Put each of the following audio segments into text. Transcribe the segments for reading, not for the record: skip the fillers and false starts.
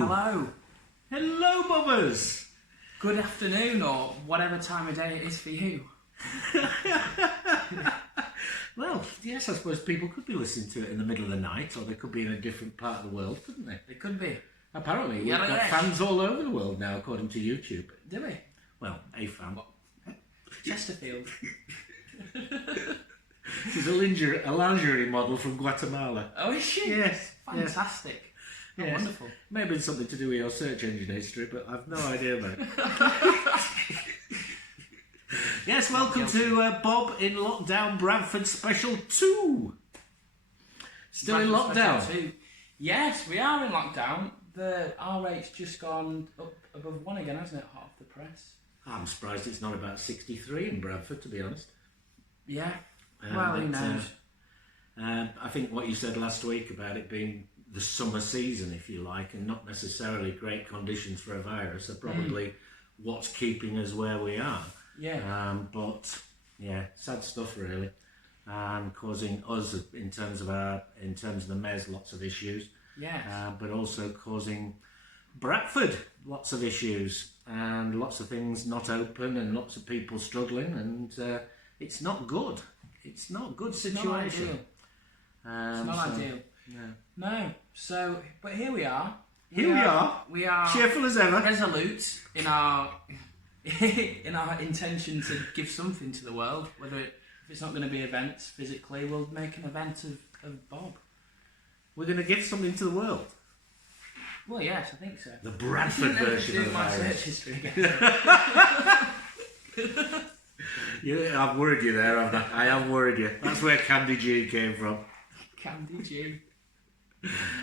Hello. Hello, Bobbers. Good afternoon, or whatever time of day it is for you. Well, yes, I suppose people could be listening to it in the middle of the night, or they could be in a different part of the world, couldn't they? It could be. Apparently, we've got fans all over the world now, according to YouTube. Do we? Well, a fan. Chesterfield. She's a lingerie model from Guatemala. Oh, is she? Yes. Fantastic. Oh, Yes. wonderful. Maybe it's something to do with your search engine history, but I've no idea about it. Yes, welcome to Bob in Lockdown Bradford Special 2. Still in lockdown? Yes, we are in lockdown. The R rate's just gone up above 1 again, hasn't it? Hot off the press. I'm surprised it's not about 63 in Bradford, to be honest. Yeah. Well, who knows? I think what you said last week about it being the summer season, if you like, and not necessarily great conditions for a virus are probably what's keeping us where we are. Yeah. But yeah, sad stuff really, and causing us in terms of the Mez lots of issues. Yeah. But also causing Bradford lots of issues and lots of things not open and lots of people struggling, and it's not good. It's not a good situation. It's not ideal. No. So, but here we are. We are cheerful as ever, resolute in our in our intention to give something to the world. Whether if it's not going to be events physically, we'll make an event of Bob. We're going to give something to the world. Well, yes, I think so. The Bradford version of the my virus. search history again. Yeah, I've worried you there, haven't I? I have worried you. That's where Candy G came from. Candy G.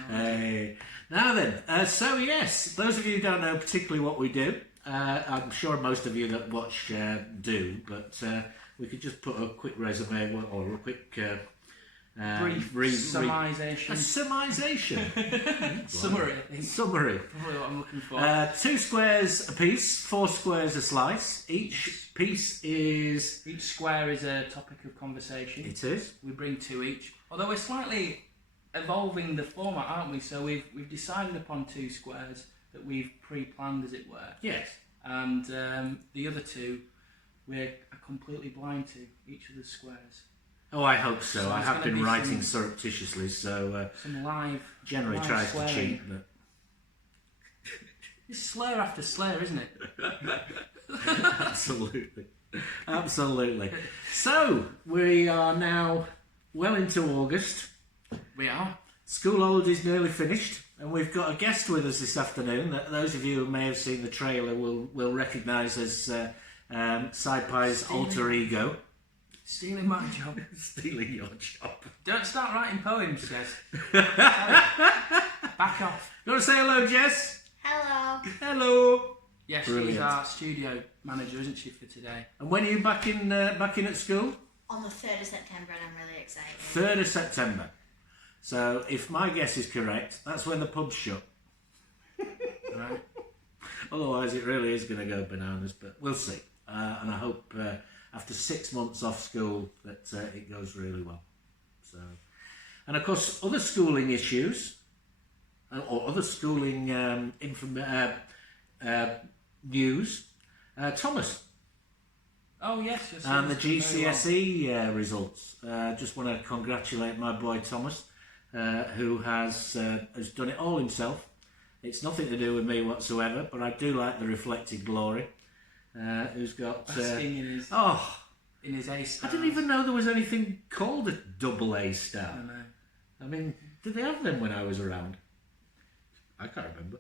Hey. Now then, so yes, those of you who don't know particularly what we do, I'm sure most of you that watch do, but we could just put a quick resume or a quick brief summarisation. A summarisation. Summary, I think. Summary. Probably what I'm looking for. 2 squares a piece, 4 squares a slice. Each square is a topic of conversation. It is. We bring 2 each. Although we're slightly evolving the format, aren't we? So we've decided upon 2 squares that we've pre-planned, as it were. Yes. And the other 2 we're completely blind to, each of the squares. Oh, I hope so. I have been writing surreptitiously, so some live generally live tries swearing. to cheat, but it's slur after slur, isn't it? Absolutely. So we are now well into August. We are. School holidays nearly finished, and we've got a guest with us this afternoon that those of you who may have seen the trailer will recognise as Sci-Pi's alter ego. Stealing my job. Stealing your job. Don't start writing poems, Jess. Back off. You want to say hello, Jess? Hello. Hello. Yes, Brilliant. she's our studio manager, isn't she, for today? And when are you back in at school? On the 3rd of September, and I'm really excited. 3rd of September. So, if my guess is correct, that's when the pub's shut. Right. Otherwise, it really is going to go bananas, but we'll see. And I hope after 6 months off school that it goes really well. So, and of course, other schooling issues or other schooling news. Thomas. Oh yes. And the GCSE results. Just want to congratulate my boy Thomas, who has done it all himself. It's nothing to do with me whatsoever, but I do like the reflected glory. Who's got in his A star. I didn't even know there was anything called a double A star. I know. I mean, did they have them when I was around? I can't remember.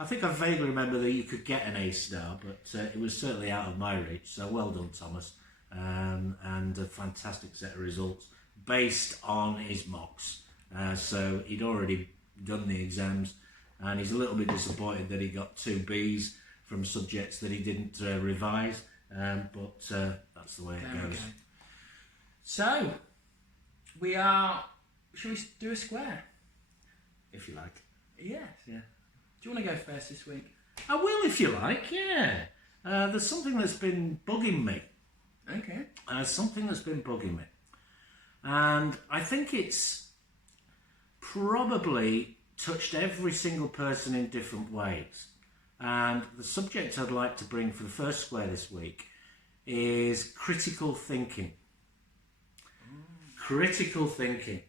I think I vaguely remember that you could get an A star, but it was certainly out of my reach. So well done, Thomas, and a fantastic set of results based on his mocks. So he'd already done the exams, and he's a little bit disappointed that he got 2 Bs from subjects that he didn't revise, but that's the way it goes. Go. So, we are... Shall we do a square? If you like. Yes. Yeah. Do you want to go first this week? I will if you like, yeah. There's something that's been bugging me. Okay. Something that's been bugging me. And I think it's probably touched every single person in different ways. And the subject I'd like to bring for the first square this week is critical thinking. Critical thinking.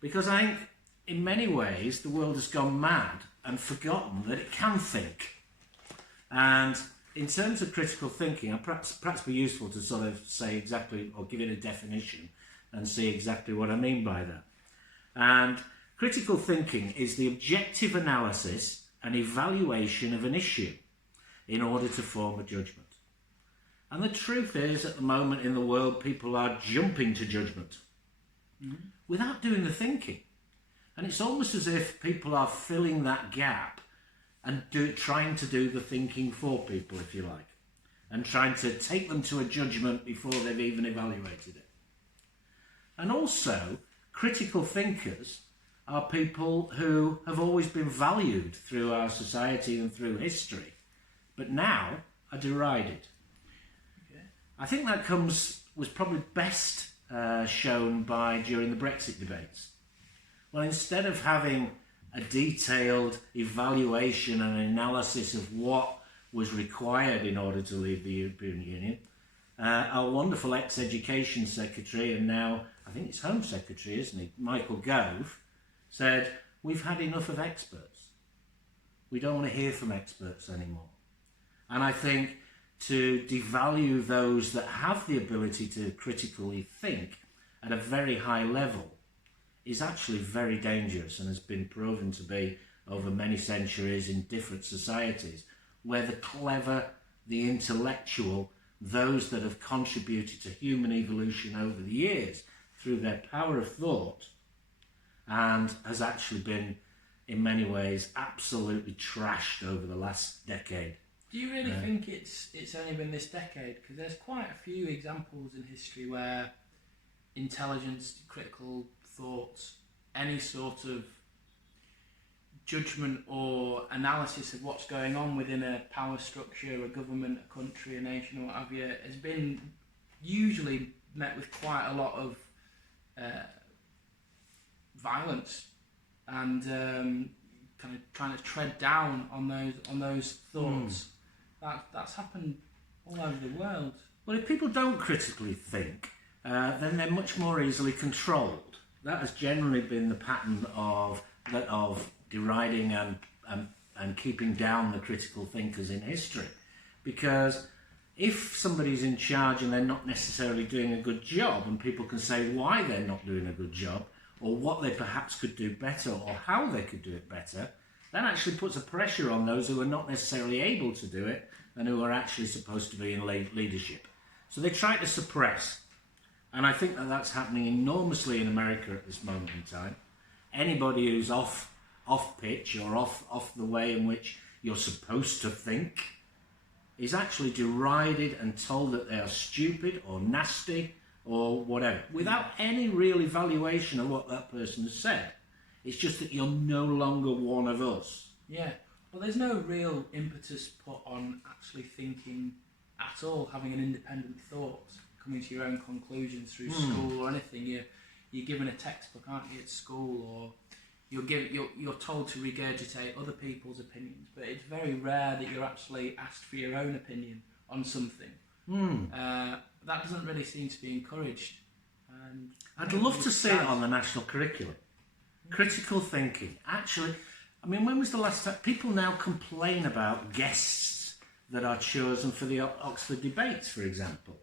Because I think in many ways the world has gone mad and forgotten that it can think. And in terms of critical thinking, I'd perhaps be useful to sort of say exactly, or give it a definition and see exactly what I mean by that. And critical thinking is the objective analysis and evaluation of an issue in order to form a judgment. And the truth is, at the moment in the world, people are jumping to judgment without doing the thinking. And it's almost as if people are filling that gap and trying to do the thinking for people, if you like, and trying to take them to a judgment before they've even evaluated it. And also, critical thinkers are people who have always been valued through our society and through history, but now are derided. Okay. I think that was probably best shown during the Brexit debates. Well, instead of having a detailed evaluation and analysis of what was required in order to leave the European Union, our wonderful ex-education secretary, and now I think it's Home Secretary, isn't he, Michael Gove, said, we've had enough of experts. We don't want to hear from experts anymore. And I think to devalue those that have the ability to critically think at a very high level is actually very dangerous, and has been proven to be over many centuries in different societies, where the clever, the intellectual, those that have contributed to human evolution over the years through their power of thought, and has actually been, in many ways, absolutely trashed over the last decade. Do you really think it's only been this decade? Because there's quite a few examples in history where intelligence, critical thoughts, any sort of judgment or analysis of what's going on within a power structure, a government, a country, a nation, or what have you, has been usually met with quite a lot of violence and kind of trying to tread down on those thoughts. That's happened all over the world. Well, if people don't critically think, then they're much more easily controlled. That has generally been the pattern of deriding and keeping down the critical thinkers in history. Because if somebody's in charge and they're not necessarily doing a good job, and people can say why they're not doing a good job, or what they perhaps could do better, or how they could do it better, that actually puts a pressure on those who are not necessarily able to do it and who are actually supposed to be in leadership. So they try to suppress. And I think that that's happening enormously in America at this moment in time. Anybody who's off pitch or off the way in which you're supposed to think is actually derided and told that they are stupid or nasty or whatever, without any real evaluation of what that person has said. It's just that you're no longer one of us. Yeah. Well, there's no real impetus put on actually thinking at all, having an independent thought, coming to your own conclusions through school or anything. You're given a textbook, aren't you, at school, or you're told to regurgitate other people's opinions, but it's very rare that you're actually asked for your own opinion on something. That doesn't really seem to be encouraged. I'd love to see it on the national curriculum. Critical thinking. Actually, I mean, when was the last time? People now complain about guests that are chosen for the Oxford debates, for example.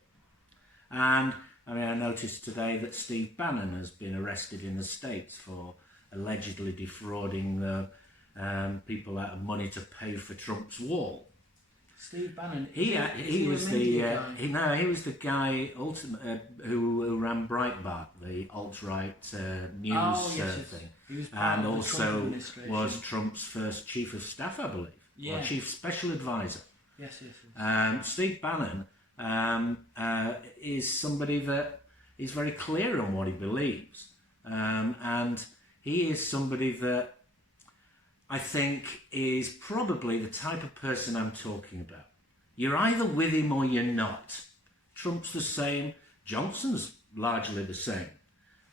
And I mean, I noticed today that Steve Bannon has been arrested in the States for allegedly defrauding people out of money to pay for Trump's wall. Steve Bannon. He was the guy who ran Breitbart, the alt-right news thing, and also was Trump's first chief of staff, I believe, or chief special advisor. Yes. Steve Bannon is somebody that is very clear on what he believes, and he is somebody that I think is probably the type of person I'm talking about. You're either with him or you're not. Trump's the same, Johnson's largely the same.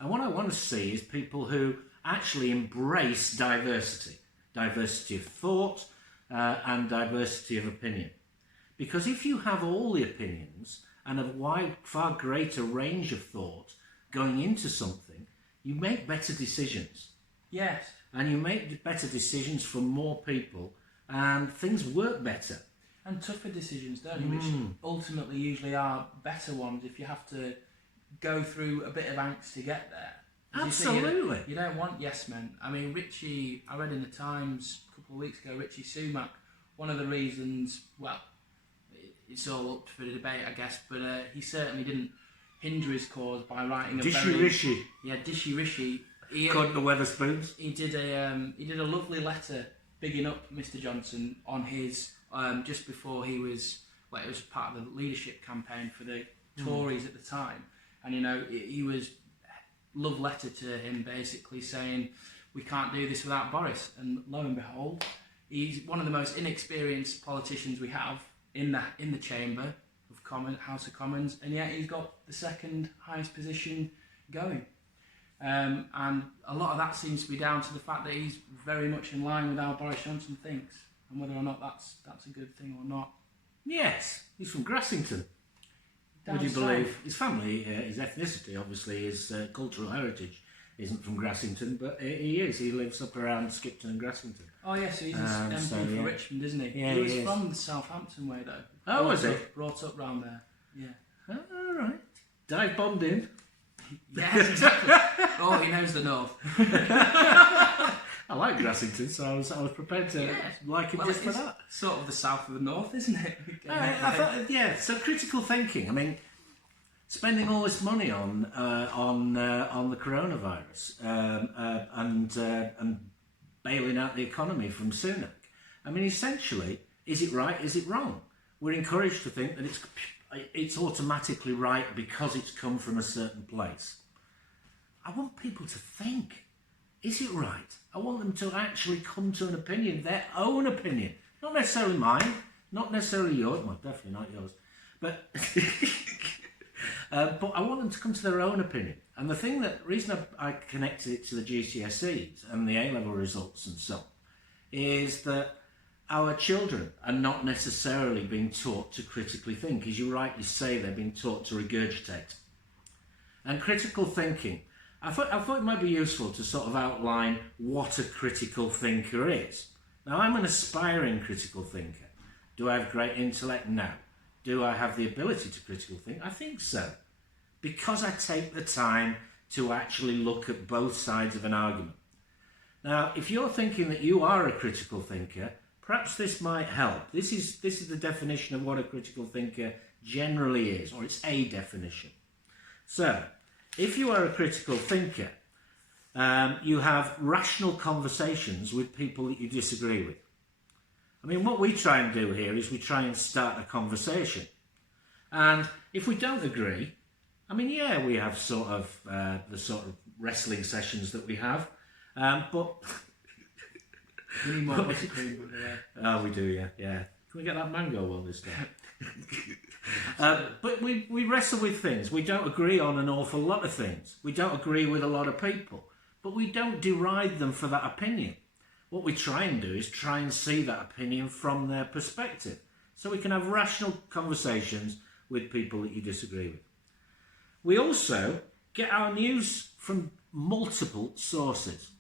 And what I want to see is people who actually embrace diversity. Diversity of thought and diversity of opinion. Because if you have all the opinions and a far greater range of thought going into something, you make better decisions. Yes. And you make better decisions for more people, and things work better. And tougher decisions, don't you? Which ultimately usually are better ones if you have to go through a bit of angst to get there. Absolutely. You don't want yes men. I mean, Richie, I read in the Times a couple of weeks ago, Richie Sumak, one of the reasons, well, it's all up for the debate, I guess, but he certainly didn't hinder his cause by writing a Dishy Rishi. Yeah, Dishy Rishi. According to Weatherspoons. He did a lovely letter bigging up Mr Johnson on his just before he was, well, it was part of the leadership campaign for the Tories at the time, and he was love letter to him basically saying we can't do this without Boris, and lo and behold, he's one of the most inexperienced politicians we have in the chamber of House of Commons, and yet he's got the second highest position going. And a lot of that seems to be down to the fact that he's very much in line with how Boris Johnson thinks, and whether or not that's a good thing or not. Yes, he's from Grassington. Down Would you south. believe his family, his ethnicity, obviously, his cultural heritage isn't from Grassington, but he is. He lives up around Skipton and Grassington. Oh yes, he's an MP for Richmond, isn't he? Yeah, he was he is. from the Southampton way though. Oh, was he? Brought up round there. Yeah. All right. Dive bombed in. Yes, exactly. Oh, he knows the north. I like Grassington, so I was prepared to like him just for it's that. sort of the south of the north, isn't it? I thought, yeah. So critical thinking. I mean, spending all this money on the coronavirus and bailing out the economy from Sunak. I mean, essentially, is it right? Is it wrong? We're encouraged to think that it's automatically right because it's come from a certain place. I want people to think. Is it right? I want them to actually come to an opinion, their own opinion. Not necessarily mine, not necessarily yours, well, definitely not yours, but but I want them to come to their own opinion. And the reason I connected it to the GCSEs and the A-level results and so on, is that our children are not necessarily being taught to critically think. As you rightly say, they're being taught to regurgitate. And critical thinking, I thought it might be useful to sort of outline what a critical thinker is. Now, I'm an aspiring critical thinker. Do I have great intellect? No. Do I have the ability to critical think? I think so. Because I take the time to actually look at both sides of an argument. Now, if you're thinking that you are a critical thinker, perhaps this might help. This is the definition of what a critical thinker generally is, or it's a definition. So, if you are a critical thinker, you have rational conversations with people that you disagree with. I mean, what we try and do here is we try and start a conversation. And if we don't agree, I mean, yeah, we have sort of the sort of wrestling sessions that we have, but... We need more ice cream, by the way. Oh, we do, yeah. Can we get that mango one this time? But we wrestle with things. We don't agree on an awful lot of things. We don't agree with a lot of people. But we don't deride them for that opinion. What we try and do is try and see that opinion from their perspective. So we can have rational conversations with people that you disagree with. We also get our news from multiple sources.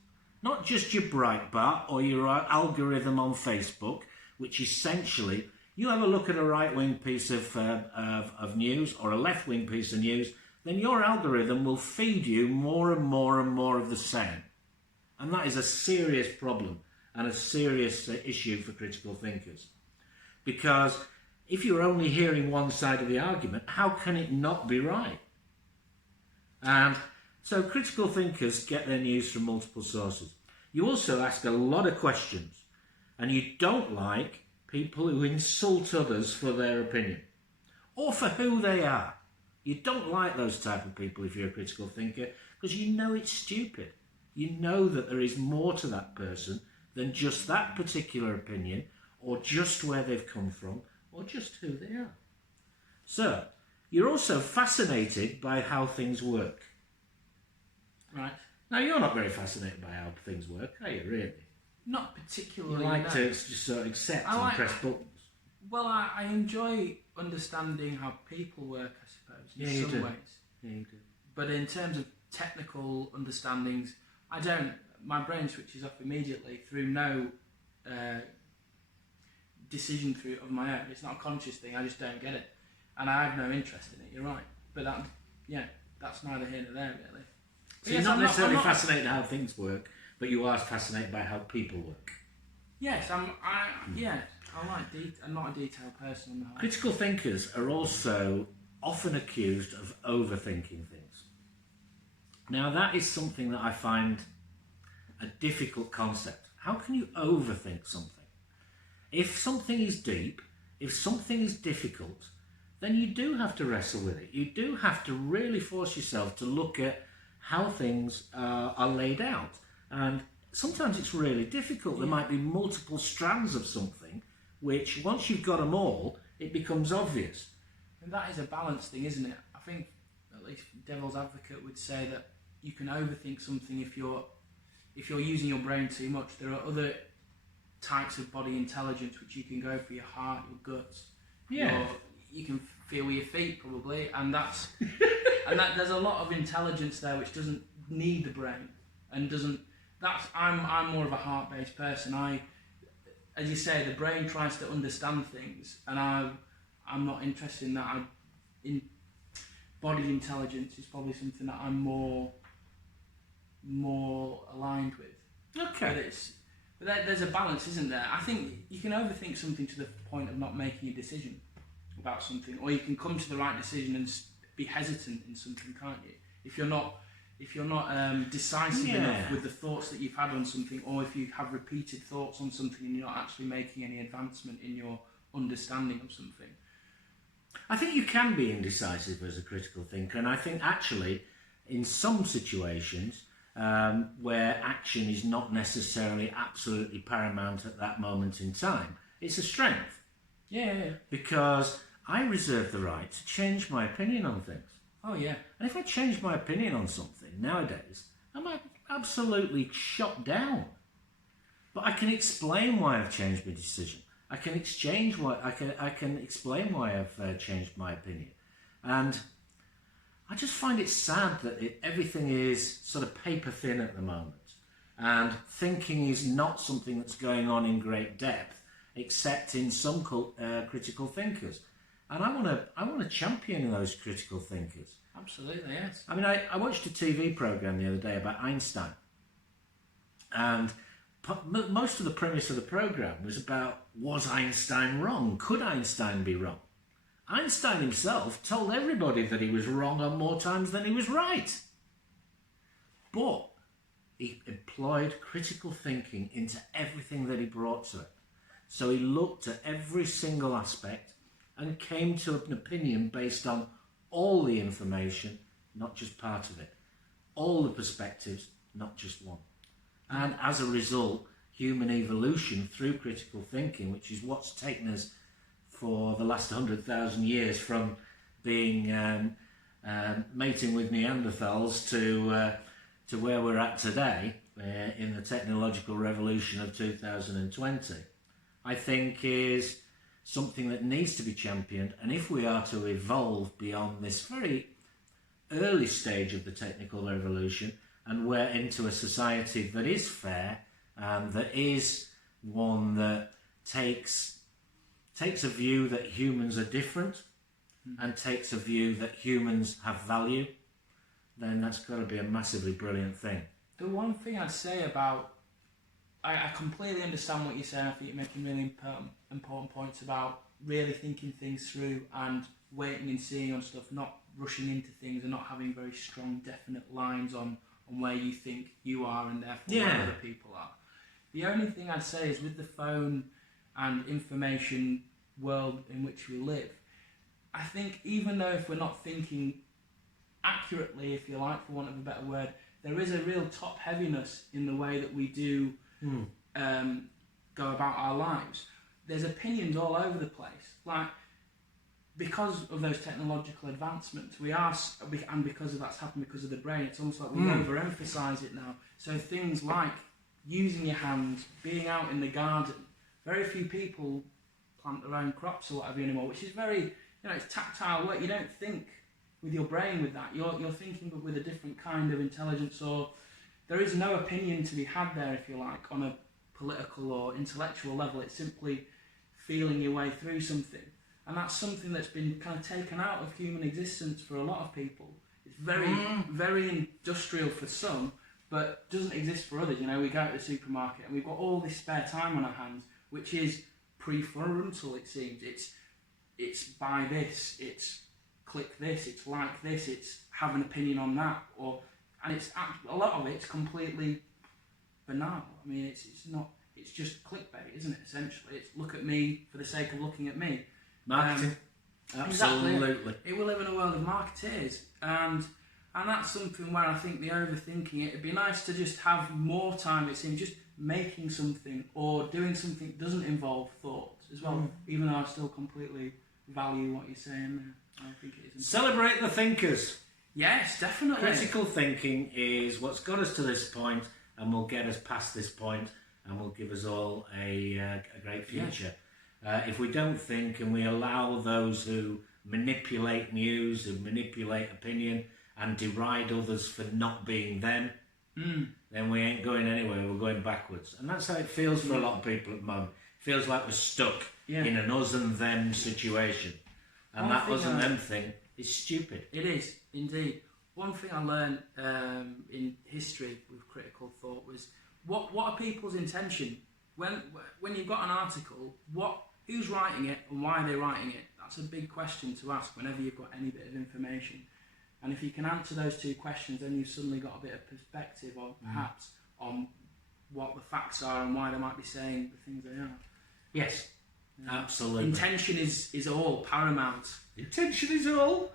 Not just your Breitbart or your algorithm on Facebook, which essentially, you have a look at a right-wing piece of news or a left-wing piece of news, then your algorithm will feed you more and more and more of the same. And that is a serious problem and a serious issue for critical thinkers. Because if you're only hearing one side of the argument, how can it not be right? And so critical thinkers get their news from multiple sources. You also ask a lot of questions, and you don't like people who insult others for their opinion or for who they are. You don't like those type of people if you're a critical thinker, because you know it's stupid. You know that there is more to that person than just that particular opinion, or just where they've come from, or just who they are. So, you're also fascinated by how things work. Right. Now, you're not very fascinated by how things work, are you, really? Not You particularly. like no. to just sort of accept I and like- press buttons. Well, I enjoy understanding how people work, I suppose, in Yeah, you some do. ways. Yeah, you do. But in terms of technical understandings, I don't. My brain switches off immediately through no decision through of my own. It's not a conscious thing. I just don't get it, and I have no interest in it. You're right, but that's neither here nor there really. So you're not necessarily fascinated how things work, but you are fascinated by how people work. Yes, I like I'm not a detailed person on the whole. Critical thinkers are also often accused of overthinking things. Now, that is something that I find a difficult concept. How can you overthink something? If something is deep, if something is difficult, then you do have to wrestle with it. You do have to really force yourself to look at how things are laid out. And sometimes it's really difficult. There might be multiple strands of something, which once you've got them all, it becomes obvious. And that is a balance thing, isn't it? I think, at least devil's advocate would say that you can overthink something if you're using your brain too much. There are other types of body intelligence which you can go for: your heart, your guts. You can feel with your feet probably, and that's there's a lot of intelligence there which doesn't need the brain and doesn't. I'm more of a heart-based person. As you say, the brain tries to understand things, and I'm not interested in that. In body intelligence is probably something that I'm more aligned with. Okay. But there's a balance, isn't there? I think you can overthink something to the point of not making a decision about something, or you can come to the right decision and be hesitant in something, can't you? If you're not decisive enough with the thoughts that you've had on something, or if you have repeated thoughts on something and you're not actually making any advancement in your understanding of something. I think you can be indecisive as a critical thinker, and I think actually in some situations where action is not necessarily absolutely paramount at that moment in time, it's a strength. Yeah. Because I reserve the right to change my opinion on things. Oh yeah. And if I change my opinion on something nowadays, I'm absolutely shot down. But I can explain why I've changed my decision. I can explain why I've changed my opinion. And I just find it sad that everything is sort of paper thin at the moment. And thinking is not something that's going on in great depth, except in some critical thinkers. And I want to champion those critical thinkers. Absolutely, yes. I mean, I watched a TV program the other day about Einstein, and most of the premise of the program was about, was Einstein wrong? Could Einstein be wrong? Einstein himself told everybody that he was wrong on more times than he was right. But he employed critical thinking into everything that he brought to it. So he looked at every single aspect and came to an opinion based on all the information, not just part of it. All the perspectives, not just one. And as a result, human evolution through critical thinking, which is what's taken us for the last 100,000 years from being mating with Neanderthals to where we're at today in the technological revolution of 2020, I think is something that needs to be championed. And if we are to evolve beyond this very early stage of the technical revolution, and we're into a society that is fair and that is one that takes a view that humans are different and takes a view that humans have value, then that's got to be a massively brilliant thing. The one thing I'd say about, I completely understand what you're saying. I think you're making really important points about really thinking things through and waiting and seeing on stuff, not rushing into things and not having very strong, definite lines on where you think you are and therefore where other people are. The only thing I'd say is with the phone and information world in which we live, I think even though if we're not thinking accurately, if you like, for want of a better word, there is a real top heaviness in the way that we do go about our lives. There's opinions all over the place. Like, because of those technological advancements, and because of that's happened because of the brain, it's almost like we overemphasise it now. So things like using your hands, being out in the garden, very few people plant their own crops or whatever anymore, which is very, it's tactile work. You don't think with your brain with that. You're thinking but with a different kind of intelligence, or there is no opinion to be had there, if you like, on a political or intellectual level. It's simply feeling your way through something. And that's something that's been kind of taken out of human existence for a lot of people. It's very industrial for some, but doesn't exist for others. We go to the supermarket and we've got all this spare time on our hands, which is prefrontal, it seems. It's buy this, it's click this, it's like this, it's have an opinion on that, and it's a lot of it's completely banal. I mean, it's not. It's just clickbait, isn't it? Essentially, it's look at me for the sake of looking at me. Marketing. Absolutely. Exactly. We live in a world of marketeers, and that's something where I think the overthinking. It'd be nice to just have more time. It's in just making something or doing something that doesn't involve thought as well. Even though I still completely value what you're saying there. I think it is. Celebrate the thinkers. Yes, definitely. Critical thinking is what's got us to this point and will get us past this point and will give us all a great future. If we don't think and we allow those who manipulate news, who manipulate opinion and deride others for not being them, then we ain't going anywhere, we're going backwards. And that's how it feels for a lot of people at the moment. It feels like we're stuck in an us and them situation. And that us and them thing is stupid. It is, indeed. One thing I learned in history with critical thought was what are people's intention? When you've got an article, who's writing it and why are they writing it? That's a big question to ask whenever you've got any bit of information. And if you can answer those two questions, then you've suddenly got a bit of perspective on perhaps on what the facts are and why they might be saying the things they are. Yes, absolutely. Intention is all paramount. Intention is all?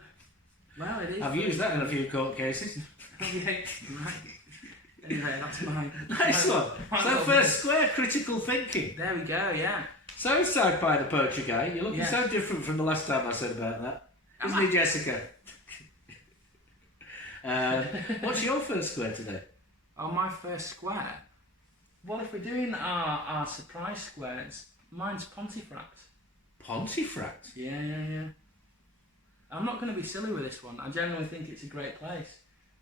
Well, it is. I've used that in a few court cases. Right. Anyway, that's mine. Nice one. So first square, critical thinking. There we go, yeah. So Sci-Fi the Poetry Guy, you're looking so different from the last time I said about that. Isn't he, Jessica? What's your first square today? Oh, my first square? Well, if we're doing our surprise squares, mine's Pontefract. Pontefract? Yeah. I'm not going to be silly with this one. I genuinely think it's a great place.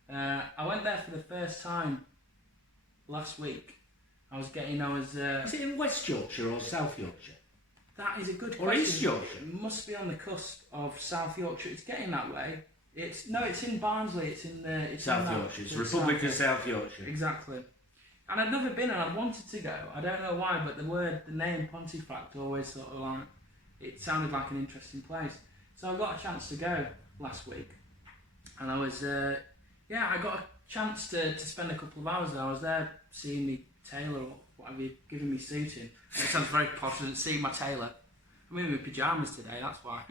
I went there for the first time last week. Is it in West Yorkshire or South Yorkshire? That is a good question. Or East Yorkshire? It must be on the cusp of South Yorkshire. It's getting that way. It's in Barnsley. It's in the South Yorkshire. It's Republic of South Yorkshire. Exactly. And I'd never been, and I wanted to go. I don't know why, but the name Pontefract always sort of like it sounded like an interesting place. So I got a chance to go last week, and I was I got a chance to spend a couple of hours there. I was there seeing me tailor or whatever you're giving me suiting. It sounds very posh, and seeing my tailor. I'm in my pyjamas today, that's why.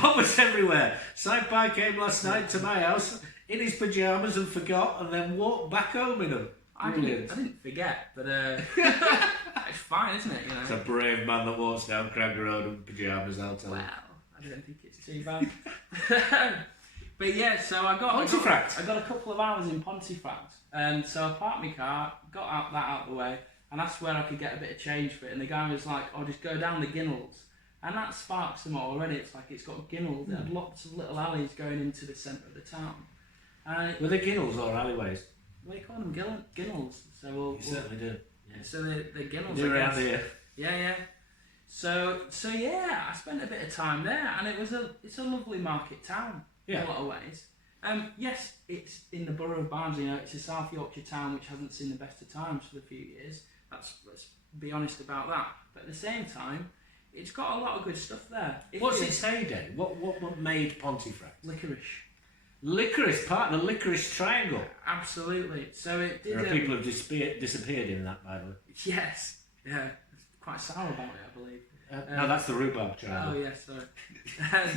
Bob was everywhere. Sci-Fi came last night to my house in his pyjamas and forgot, and then walked back home in them. I didn't forget, but it's fine, isn't it? It's a brave man that walks down Craig Road in pyjamas, I'll tell you. Well, I don't think it's too bad. But yeah, so I got a couple of hours in Pontefract, and so I parked my car, got that out of the way, and asked where I could get a bit of change for it. And the guy was like, "Oh, just go down the Ginnels." And that sparks them already. It's like it's got Ginnels. It had lots of little alleys going into the centre of the town. Were they Ginnels or alleyways? Well, you call them Ginnels. So you certainly do. Yeah. So they're Ginnels. They're around here. Yeah. So yeah, I spent a bit of time there, and it's a lovely market town in a lot of ways. Yes, it's in the borough of Barnsley. It's a South Yorkshire town which hasn't seen the best of times for a few years. Let's be honest about that. But at the same time, it's got a lot of good stuff there. What's its heyday? What made Pontefract? Licorice, part of the licorice triangle. Absolutely. So it did. There are people who've disappeared in that, by the way. Yes. Yeah. Quite sour about it, I believe. No, that's the rhubarb triangle. Oh yes, sorry.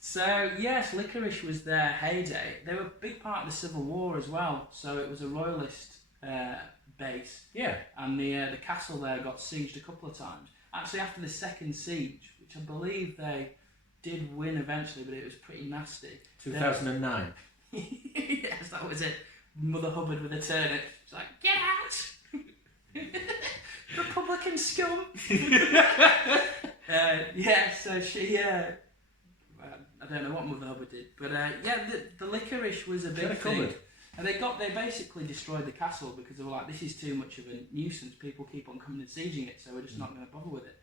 So yes, licorice was their heyday. They were a big part of the Civil War as well. So it was a royalist base. Yeah. And the castle there got sieged a couple of times. Actually, after the second siege, which I believe they did win eventually, but it was pretty nasty. 2009. Yes, that was it. Mother Hubbard with a turnip. She's like, get out! Republican scum! So she... I don't know what Mother Hubbard did, but the licorice was a big thing. And they basically destroyed the castle because they were like, this is too much of a nuisance. People keep on coming and sieging it, so we're just not going to bother with it.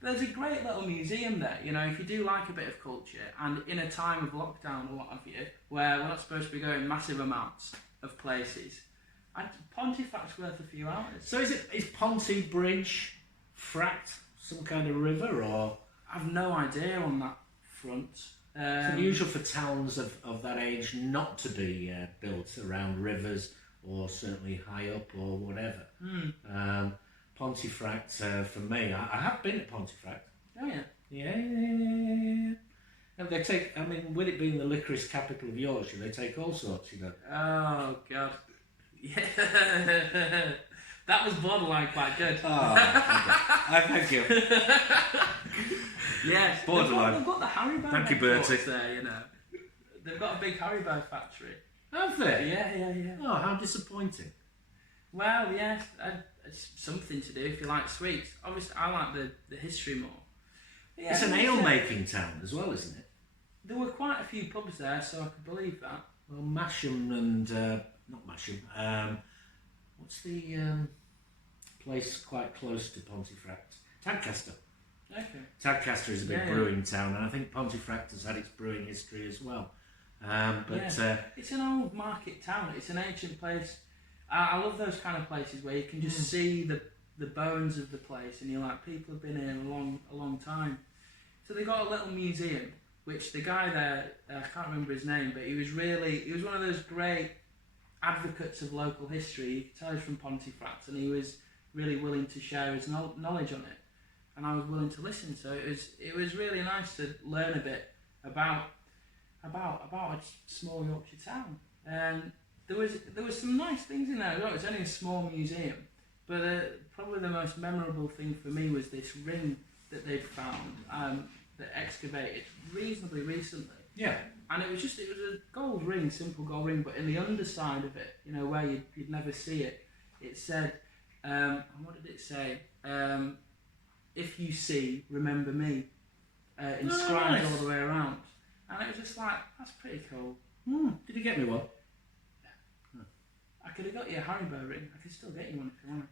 But there's a great little museum there, you know, if you do like a bit of culture, and in a time of lockdown or what have you, where we're not supposed to be going massive amounts of places, Pontefract's worth a few hours. So is Pontefract some kind of river, or? I've no idea on that front. It's unusual for towns of that age not to be built around rivers or certainly high up or whatever. Pontefract, for me, I have been at Pontefract. Oh yeah. Yeah. And they take, I mean, with it being the licorice capital of Yorkshire, they take all sorts, you know. Oh God. Yeah. That was borderline quite good. Oh, I thank you. Yes, borderline. They've got the Haribo. Thank you, Bertie. There, you know. They've got a big Haribo factory. Have they? Yeah. Oh, how disappointing. Well, yes, it's something to do if you like sweets. Obviously, I like the history more. Yeah, it's an ale-making town as well, isn't it? There were quite a few pubs there, so I could believe that. Well, Masham and... not Masham. What's the place quite close to Pontefract? Tadcaster. Okay. Tadcaster is a big brewing town, and I think Pontefract has had its brewing history as well. It's an old market town. It's an ancient place. I love those kind of places where you can just see the bones of the place, and you're like, people have been here a long time. So they got a little museum, which the guy there, I can't remember his name, but he was one of those great advocates of local history. You could tell he's from Pontefract, and he was really willing to share his knowledge on it, and I was willing to listen. So it was really nice to learn a bit about a small Yorkshire town. And there was some nice things in there as well. It's only a small museum, but probably the most memorable thing for me was this ring that they'd found that excavated reasonably recently. Yeah. And it was a gold ring, simple gold ring, but in the underside of it, you know, where you'd never see it, it said, what did it say? If you see, remember me, inscribed all the way around. And it was just like, that's pretty cool. Did you get me one? I could have got you a Haribo ring. I could still get you one if you want.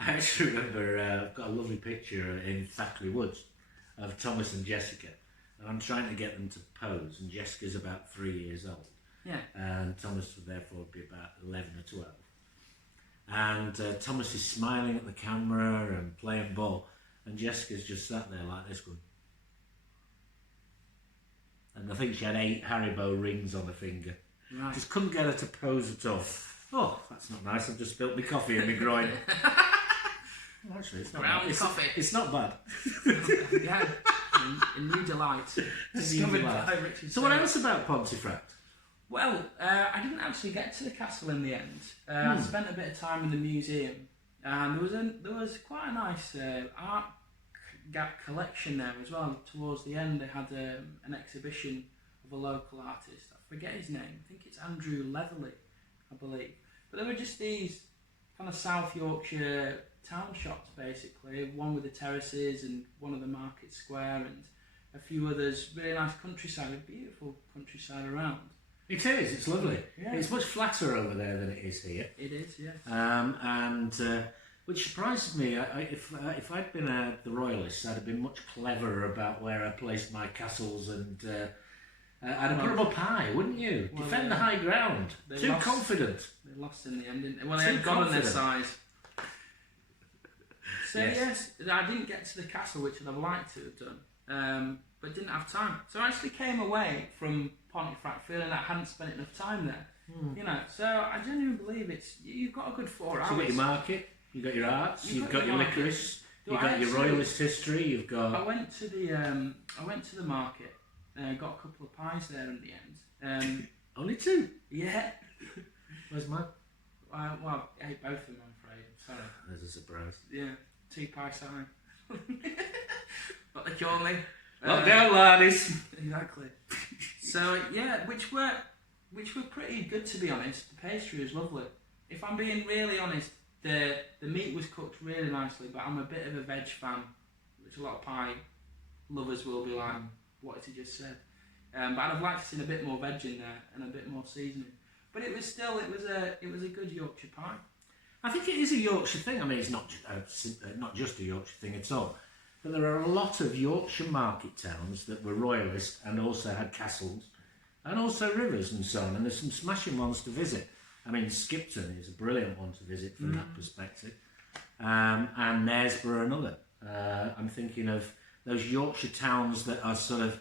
I actually remember, I've got a lovely picture in Thackeray Woods of Thomas and Jessica. And I'm trying to get them to pose, and Jessica's about 3 years old. Yeah. And Thomas would therefore be about 11 or 12. And Thomas is smiling at the camera and playing ball, and Jessica's just sat there like this going. And I think she had 8 Haribo rings on her finger. Right. Just couldn't get her to pose at all. Oh, that's not nice. I've just spilt my coffee in my groin. Well, actually, it's not bad. Coffee. It's not bad. Yeah. A new delight. Discovered by Richard. So what else about Pontefract? Well, I didn't actually get to the castle in the end. I spent a bit of time in the museum, and there was quite a nice art collection there as well. Towards the end, they had an exhibition of a local artist. I forget his name. I think it's Andrew Leatherley, I believe. But there were just these kind of South Yorkshire town shops, basically. One with the terraces and one of the market square, and a few others. Really nice countryside, a beautiful countryside around. It is. It's lovely. Yeah. It's much flatter over there than it is here. It is, yes. And which surprises me. If I'd been the Royalists, I'd have been much cleverer about where I placed my castles, and I'd have put them up high, wouldn't you? Well, defend the high ground. Too confident. They lost in the end, didn't they? Well, they had gone on their size. So yes, I didn't get to the castle, which I'd have liked to have done, but didn't have time. So I actually came away from Pontefract feeling that I hadn't spent enough time there. You know, so I genuinely believe you've got a good 4 hours. So you've got your market, you've got your arts, you've got your licorice, you've got your actually, royalist history, you've got... I went to the market, got a couple of pies there in the end. Only 2? Yeah. Where's mine? Well, I ate both of them, Sorry. There's a surprise. Yeah, Tea-pie sign. What they call me. Lockdown, laddies. Exactly. So yeah, which were pretty good, to be honest. The pastry was lovely. If I'm being really honest, the meat was cooked really nicely, but I'm a bit of a veg fan, which a lot of pie lovers will be like, what has he just said? But I'd have liked to see a bit more veg in there and a bit more seasoning. But it was a good Yorkshire pie. I think it is a Yorkshire thing. I mean, it's not just a Yorkshire thing at all. But there are a lot of Yorkshire market towns that were royalist and also had castles and also rivers and so on. And there's some smashing ones to visit. I mean, Skipton is a brilliant one to visit from that perspective. And Knaresborough another. I'm thinking of those Yorkshire towns that are sort of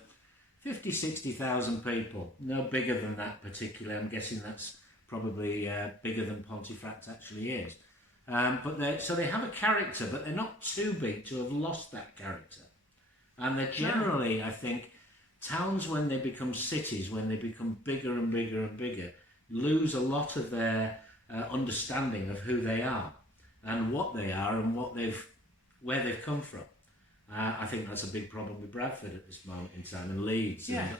50, 60,000 people. No bigger than that particularly. I'm guessing that's probably bigger than Pontefract actually is. But they have a character, but they're not too big to have lost that character. And they're generally, I think, towns when they become cities, when they become bigger and bigger and bigger, lose a lot of their understanding of who they are and what they are and where they've come from. I think that's a big problem with Bradford at this moment in time, and Leeds and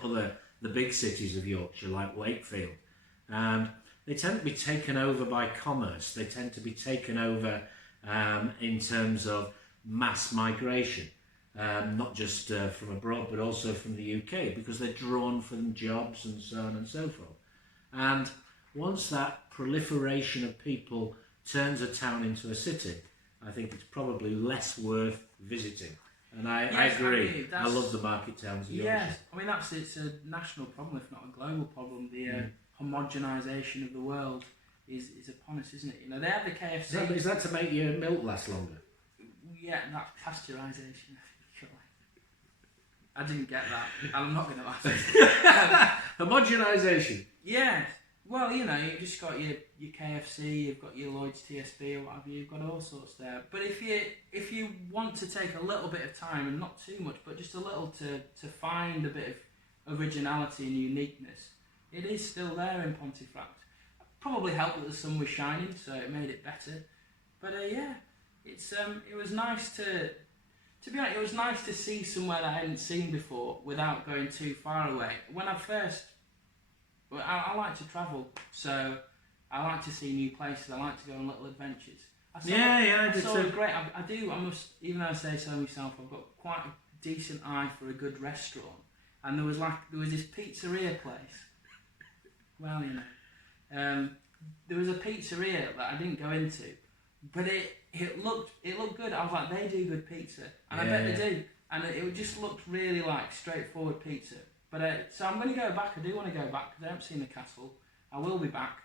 the big cities of Yorkshire like Wakefield. And they tend to be taken over by commerce. They tend to be taken over in terms of mass migration, not just from abroad but also from the UK, because they're drawn from jobs and so on and so forth. And once that proliferation of people turns a town into a city, I think it's probably less worth visiting. And I agree. I love the market towns of Yorkshire. Yes, I mean it's a national problem, if not a global problem. The homogenisation of the world is upon us, isn't it? You know, they have the KFC. Is that to make your milk last longer? Yeah, that's pasteurisation. I didn't get that. I'm not going to ask. Homogenisation. Yeah. Well, you know, you've just got your KFC, you've got your Lloyd's TSB or whatever, you've got all sorts there. But if you want to take a little bit of time, and not too much, but just a little to find a bit of originality and uniqueness, it is still there in Pontefract. Probably helped that the sun was shining, so it made it better. But it was nice to be honest, it was nice to see somewhere that I hadn't seen before without going too far away. When I like to travel, so I like to see new places. I like to go on little adventures. I saw great. I do. I must, even though I say so myself, I've got quite a decent eye for a good restaurant. And there was this pizzeria place. Well, you know, there was a pizzeria that I didn't go into, but it looked good. I was like, they do good pizza, and I bet they do. And it just looked really like straightforward pizza. But so I'm going to go back. I do want to go back because I haven't seen the castle. I will be back.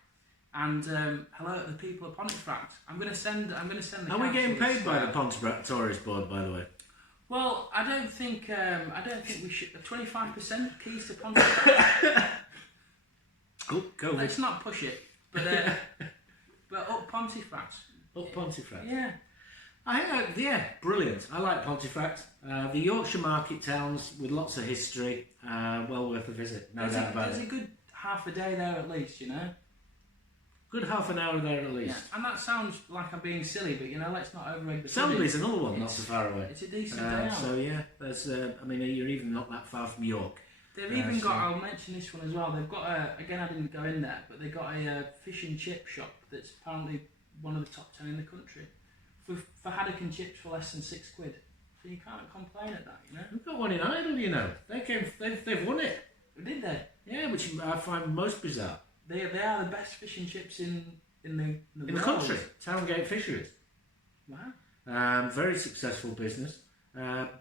And hello to the people of Pontefract. I'm going to send the. Are we getting paid by the Pontefract Tourist Board, by the way? Well, I don't think we should. 25% keys to Pontefract. Go. Let's not push it, but up Pontefract. Up Pontefract. Yeah. Brilliant. I like Pontefract. The Yorkshire market towns with lots of history, well worth a visit. No doubt about it. There's a good half a day there at least, you know. Good half an hour there at least. Yeah. And that sounds like I'm being silly, but you know, let's not overrate the. Selby's another one, not so far away. It's a decent day out. So yeah, there's. You're even not that far from York. They've even got. I'll mention this one as well. They've got again, I didn't go in there, but they've got a fish and chip shop that's apparently one of the top 10 in the country. For haddock and chips for less than £6. So you can't complain at that, you know. We've got one in Idle, you know. They've won it. Did they? Yeah, which I find most bizarre. They are the best fish and chips in the country. Towngate Fisheries. Wow. Very successful business,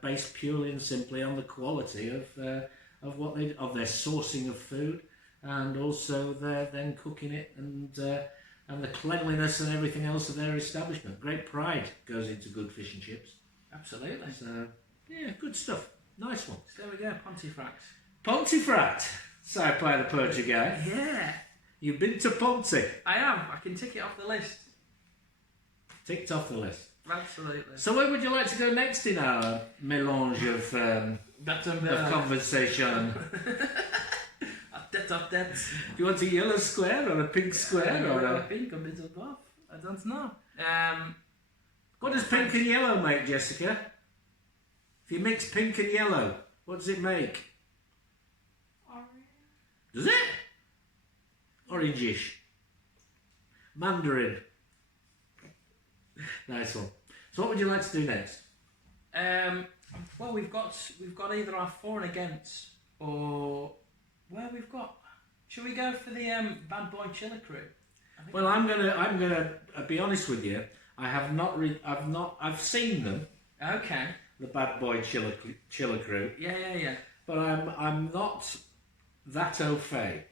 based purely and simply on the quality of their sourcing of food, and also their then cooking it and the cleanliness and everything else of their establishment. Great pride goes into good fish and chips. Absolutely. So yeah, good stuff. Nice one. So there we go, Pontefract. Pontefract. Sci-Fi the Poacher guy. Yeah. You've been to Ponty. I am. I can tick it off the list. Ticked off the list. Absolutely. So where would you like to go next in our melange of conversation? Do you want a yellow square or a pink square or a pink, a bit of both? I don't know. What does pink and yellow make, Jessica? If you mix pink and yellow, what does it make? Orange. Does it? Orange-ish. Mandarin. Nice one. So what would you like to do next? Well, we've got either our for and against, or we've got. Should we go for the Bad Boy Chiller Crew? Well, I'm gonna be honest with you. I have not. I've seen them. Okay. The Bad Boy Chiller Crew. Yeah. But I'm not that au fait.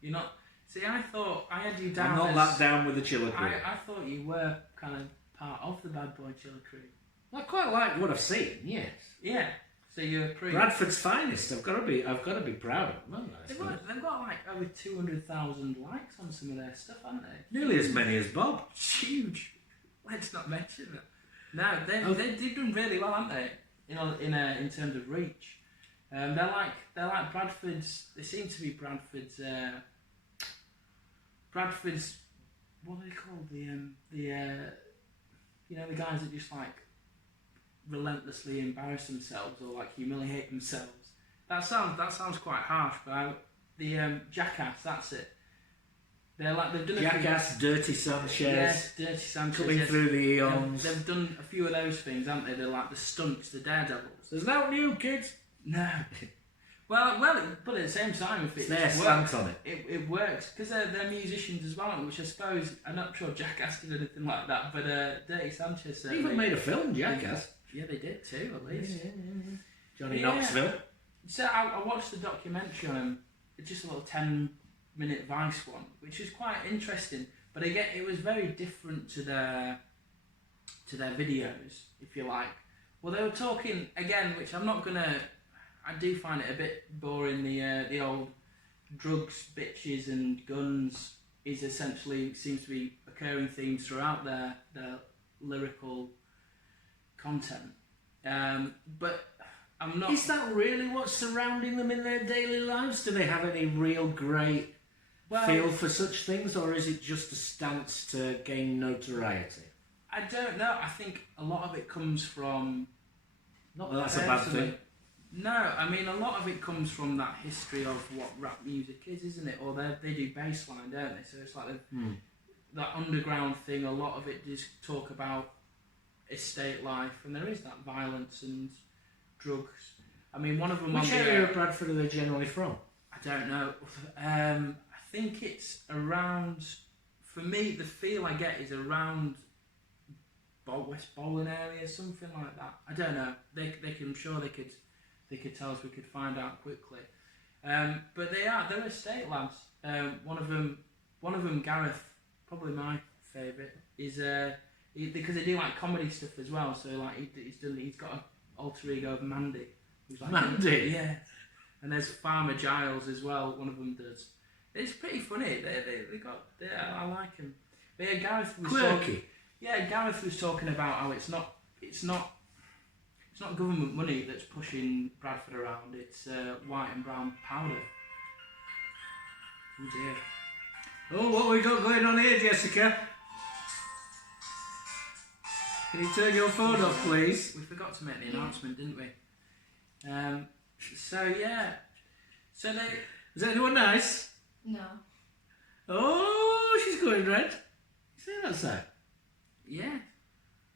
You're not. See, I thought I had you down. I'm not that down with the Chiller Crew. I thought you were kind of part of the Bad Boy Chiller Crew. I quite like what I've seen. Yes. Yeah. So you're pretty. Bradford's finest. I've got to be proud of them, haven't I? They've got like over 200,000 likes on some of their stuff, haven't they? Nearly as many as BoB. It's huge. Let's not mention it. No, they've done really well, haven't they? You know, in terms of reach. They're like Bradford's. They seem to be Bradford's. Bradford's. What are they called? You know, the guys that just like relentlessly embarrass themselves or like humiliate themselves. That sounds quite harsh, but the Jackass. That's it. They're like they've done Jackass, Dirty Sanchez. Yes, Dirty Sanchez. Coming through the eons. They've done a few of those things, haven't they? They're like the stunts, the daredevils. There's no new kids. No. Well, but at the same time, if it's their slant on it. It works because they're musicians as well, which I suppose I'm not sure Jackass did anything like that, but Dirty Sanchez. They even made a film, Jackass. Yeah, they did too, at least. Yeah. Johnny Knoxville. So I watched the documentary on him, just a little 10-minute Vice one, which was quite interesting. But again, it was very different to their videos, if you like. Well, they were talking again, which I'm not gonna. I do find it a bit boring. The old drugs, bitches, and guns is essentially seems to be occurring themes throughout their lyrical content. But I'm not. Is that really what's surrounding them in their daily lives? Do they have any real great feel for such things, or is it just a stance to gain notoriety? I don't know. I think a lot of it comes from. Not that that's a bad thing. No, I mean a lot of it comes from that history of what rap music is, isn't it? Or they do bassline, don't they? So it's like that underground thing. A lot of it does talk about estate life, and there is that violence and drugs. I mean, one of them. Which area of Bradford are they generally from? I don't know. I think it's around. For me, the feel I get is around West Bowling area, something like that. I don't know. I'm sure they could tell us. We could find out quickly. But they're estate lads. One of them, Gareth, probably my favourite, is because they do like comedy stuff as well. So like he's got an alter ego of Mandy. Who's like Mandy, yeah. And there's Farmer Giles as well. One of them does. It's pretty funny. I like him. But yeah, Gareth was quirky. Gareth was talking about how it's not government money that's pushing Bradford around. It's white and brown powder. Oh dear. Oh, what we got going on here, Jessica? Can you turn your phone off, please? We forgot to make the announcement, didn't we? So yeah. So they. Is anyone nice? No. Oh, she's going red. You see that side? Yeah.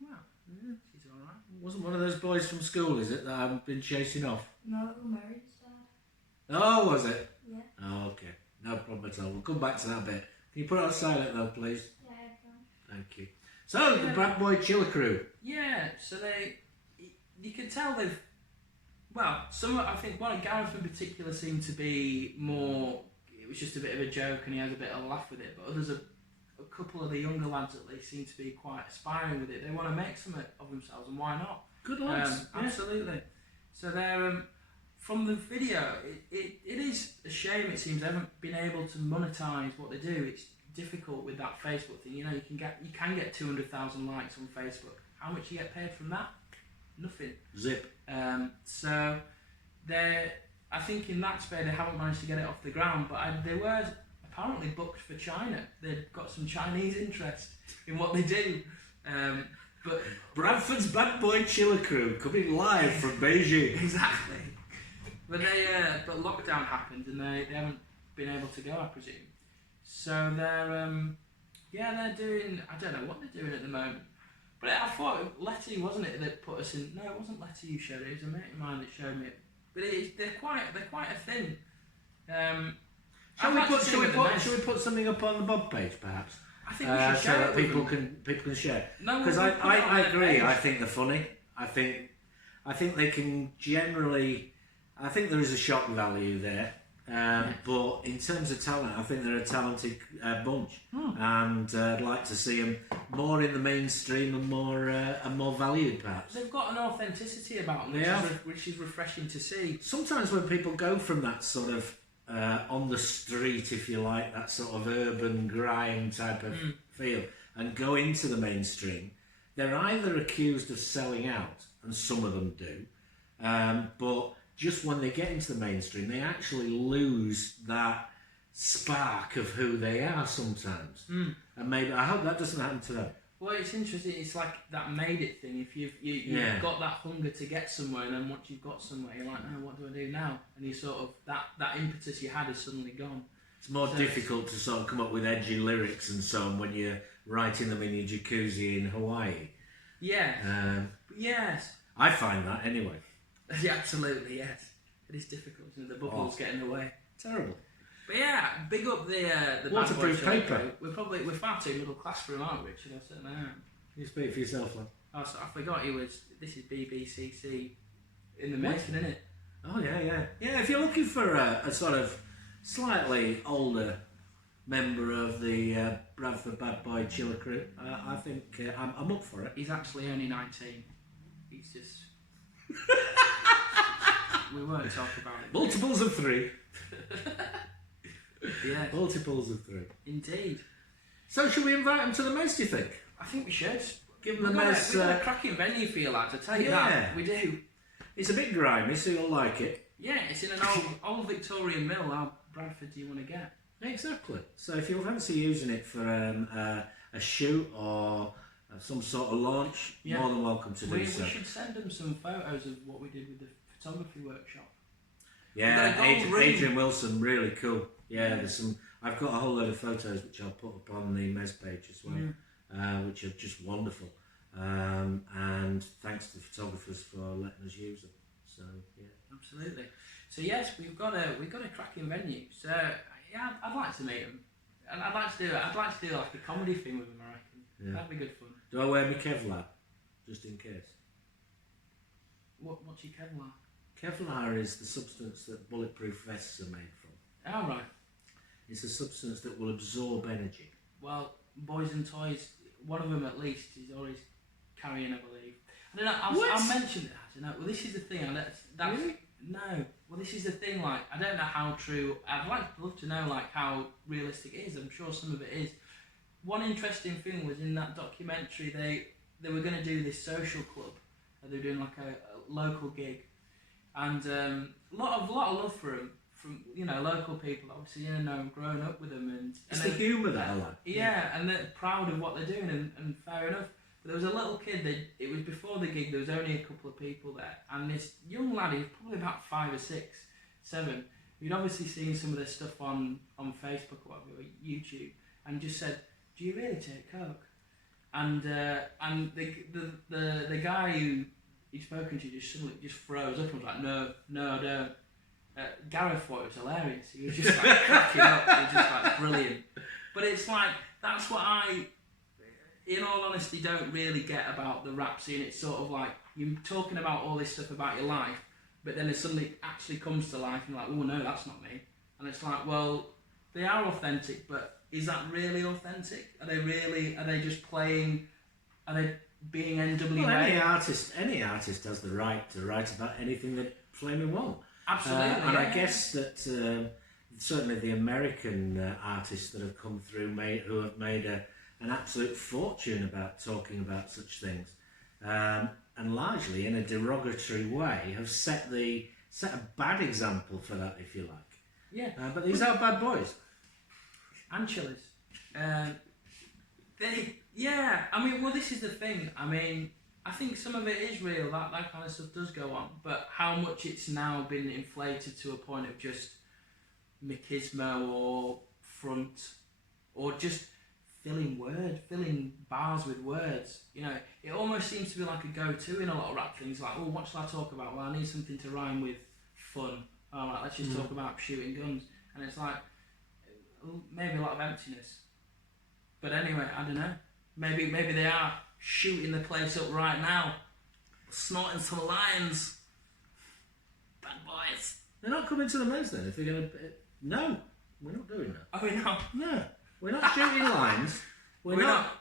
Well, she's all right. Wasn't one of those boys from school, is it, that I've been chasing off? No, it was Mary's dad. Oh, was it? Yeah. Oh, okay. No problem at all. We'll come back to that bit. Can you put it on silent though, please? Yeah, I can. Thank you. So, the Bad Boy Chiller Crew. Yeah, so you can tell they've, I think one of Gareth in particular seemed to be more, it was just a bit of a joke and he has a bit of a laugh with it, but others, a couple of the younger lads at least, seem to be quite aspiring with it. They want to make something of themselves, and why not? Good lads. Absolutely. So they're, from the video, it is a shame it seems they haven't been able to monetize what they do. It's difficult with that Facebook thing. You know, you can get 200,000 likes on Facebook. How much you get paid from that? Nothing. Zip. So I think in that space they haven't managed to get it off the ground, but they were apparently booked for China. They've got some Chinese interest in what they do. But Bradford's Bad Boy Chiller Crew coming live from Beijing. exactly. But but lockdown happened and they haven't been able to go, I presume. So they're doing. I don't know what they're doing at the moment. But I thought Letty, wasn't it, that put us in? No, it wasn't Letty who showed it. It was a mate of mine that showed me it. But they're quite a thing. Shall we put something up on the BoB page, perhaps? I think we should share so it that people can share. No, because we'll put it on I their agree. page. I think they're funny. I think they can generally. I think there is a shock value there. But in terms of talent, I think they're a talented bunch, and I'd like to see them more in the mainstream and more valued, perhaps. They've got an authenticity about them, which is refreshing to see. Sometimes when people go from that sort of on the street, if you like, that sort of urban grime type of feel, and go into the mainstream, they're either accused of selling out, and some of them do, but just when they get into the mainstream, they actually lose that spark of who they are sometimes. And maybe I hope that doesn't happen to them. Well, it's interesting. It's like that made it thing. If you've got that hunger to get somewhere, and then once you've got somewhere, you're like, oh, what do I do now? And you sort of that impetus you had is suddenly gone. It's more difficult to sort of come up with edgy lyrics and so on when you're writing them in your jacuzzi in Hawaii. Yeah. Yes. I find that anyway. Yeah, absolutely, yes. It is difficult, and the bubbles get in the way. Terrible. But yeah, big up the waterproof Bad Boy paper. We're far too middle class for him, aren't we, Richard? I certainly am. You speak for yourself, lad. Oh, so I forgot this is BBCC in the making, isn't it? Oh yeah. If you're looking for a sort of slightly older member of the Bradford Bad Boy Chiller Crew, I think I'm up for it. He's actually only 19. He's just. We won't talk about it. Multiples of 3. Yeah. Multiples of 3. Indeed. So should we invite them to the mess, do you think? I think we should. Give them the mess. We've got a cracking venue for you lads, I tell you that. We do. It's a bit grimy, so you'll like it. Yeah, it's in an old Victorian mill. How Bradford do you want to get? Exactly. So if you fancy using it for a shoot or some sort of launch, more than welcome to do so. We should send them some photos of what we did with the photography workshop. Yeah, Adrian Wilson, really cool. Yeah, there's some. I've got a whole load of photos which I'll put up on the Mez page as well, which are just wonderful. And thanks to the photographers for letting us use them. So yeah, absolutely. So yes, we've got a cracking venue. So yeah, I'd like to meet them, and I'd like to do like a comedy thing with them. I reckon that'd be good fun. Do I wear my Kevlar just in case? What's your Kevlar? Kevlar is the substance that bulletproof vests are made from. Oh, right. It's a substance that will absorb energy. Well, Boys and Toys, one of them at least is always carrying, I believe. I don't know, I'll mention it. I don't know. Well, this is the thing. Really? No. Well, this is the thing, like, I don't know how true. I'd love to know, like, how realistic it is. I'm sure some of it is. One interesting thing was in that documentary, they were going to do this social club. They were doing, like, a local gig. And a lot of love for them from local people. Obviously, grown up with them, and it's the humour that I like. Yeah, and they're proud of what they're doing, and fair enough. But there was a little kid. It was before the gig. There was only a couple of people there, and this young lad, he was probably about 5 or 6, 7. We'd obviously seen some of this stuff on Facebook or whatever, or YouTube, and just said, "Do you really take coke?" And the guy who he'd spoken to just suddenly just froze up and was like, no, I don't. Gareth thought it was hilarious. He was just like cracking up. He was just like brilliant. But it's like, that's what I, in all honesty, don't really get about the rap scene. It's sort of like, you're talking about all this stuff about your life, but then it suddenly actually comes to life and you're like, oh no, that's not me. And it's like, well, they are authentic, but is that really authentic? Are they just playing, are they being NWA? Well, any artist has the right to write about anything they flaming want. Absolutely. And I guess that certainly the American artists that have come through who have made an absolute fortune about talking about such things, and largely in a derogatory way have set a bad example for that, if you like. Yeah. But these are bad boys. And chillers. Yeah, I mean, well, this is the thing. I mean, I think some of it is real. That kind of stuff does go on, but how much it's now been inflated to a point of just machismo or front, or just filling bars with words. You know, it almost seems to be like a go-to in a lot of rap things. Like, oh, what shall I talk about? Well, I need something to rhyme with fun. Oh, like, let's just talk about shooting guns. And it's like, maybe a lot of emptiness. But anyway, I don't know. Maybe they are shooting the place up right now, snorting some lines. Bad boys. They're not coming to the men's then. If they're going to, no, we're not doing that. Are we not? No, we're not shooting lines. We're not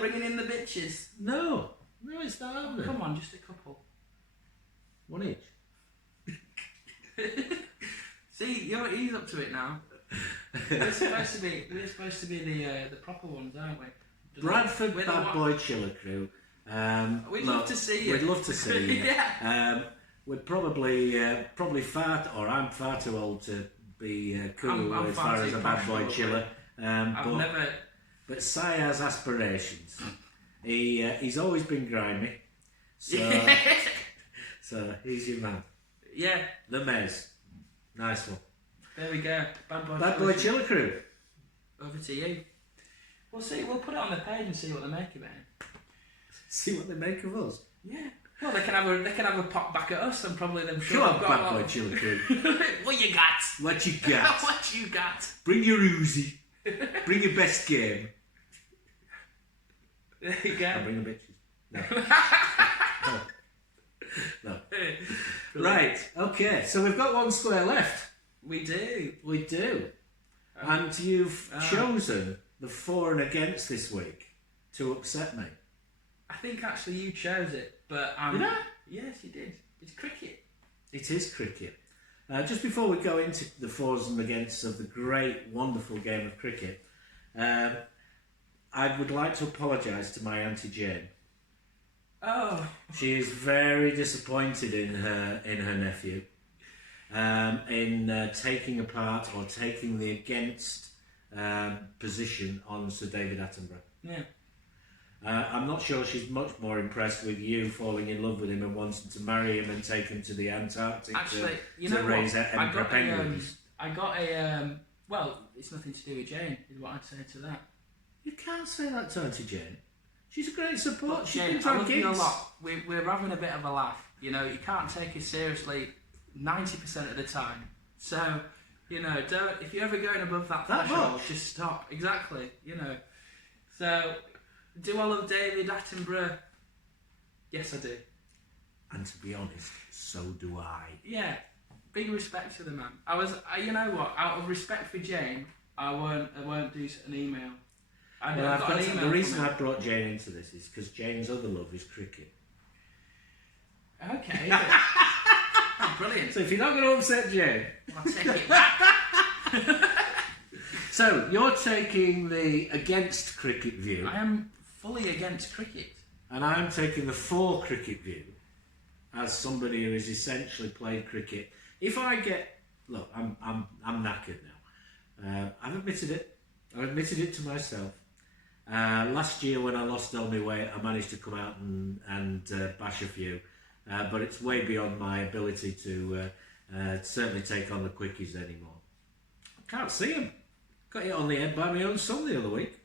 bringing in the bitches. No, it's not happening. Come on, just a couple. One each. See, he's up to it now. We're supposed to be the proper ones, aren't we? Bradford Bad Boy Chiller Crew. We'd love to see you. We'd love to see you. Yeah. We're probably I'm far too old to be cool I'm as far as a bad boy chiller. But Si has aspirations. He's always been grimy. So he's your man. Yeah. The Mez. Nice one. There we go. Bad Boy Chiller Crew. Over to you. We'll see. We'll put it on the page and see what they make of it. See what they make of us. Yeah. Well, they can have a pop back at us and probably them. Come on, Bad Boy Chiller Crew. What you got? What you got? What you got? Bring your Uzi. Bring your best game. There you go. I'll bring the bitches. No. Right. Okay. So we've got one square left. We do. And you've chosen the for and against this week to upset me. I think actually you chose it, but did I? Yes, you did. It's cricket. It is cricket. Just before we go into the fors and againsts of the great, wonderful game of cricket, I would like to apologise to my Auntie Jane. Oh. She is very disappointed in her nephew, in taking apart or taking the against position on Sir David Attenborough. Yeah. I'm not sure she's much more impressed with you falling in love with him and wanting to marry him and take him to the Antarctic to raise emperor penguins. I got a well, it's nothing to do with Jane, is what I'd say to that. You can't say that to Auntie Jane. She's a great support. She's Jane, been to I our love gigs. you a lot. We're having a bit of a laugh. You know, you can't take us seriously 90% of the time. So, you know, if you're ever going above that threshold, just stop. Exactly. You know. So, do I love David Attenborough? Yes, I do. And to be honest, so do I. Yeah, big respect to the man. You know what? Out of respect for Jane, I won't do an email. The reason I brought Jane into this is because Jane's other love is cricket. Okay. Oh, brilliant. So if you're not going to upset Jane, I'll take it back. So you're taking the against cricket view. I am fully against cricket. And I'm taking the for cricket view as somebody who has essentially played cricket. If I get... Look, I'm knackered now. I've admitted it. I've admitted it to myself. Last year when I lost all my weight, I managed to come out and bash a few. But it's way beyond my ability to certainly take on the quickies anymore. I can't see them. Got hit on the head by my own son the other week.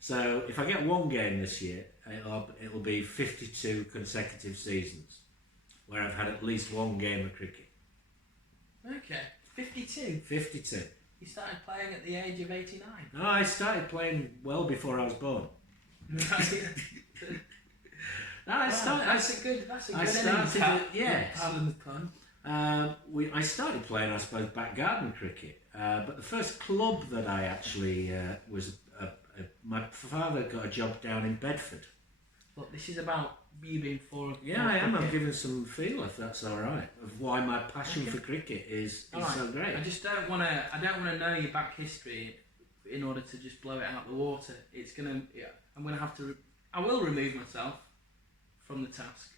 So if I get one game this year, it'll be 52 consecutive seasons where I've had at least one game of cricket. Okay, 52. 52. You started playing at the age of 89. No, I started playing well before I was born. That's a good innings. Yeah. Pardon the pun. I started playing, I suppose, back garden cricket. But the first club that I actually was... my father got a job down in Bradford. Look, this is about you being for... Yeah, I am. I'm giving some feel, if that's all right, of why my passion for cricket is so great. I just don't want to... I don't want to know your back history in order to just blow it out the water. It's going to... Yeah, I'm going to have to... I will remove myself from the task,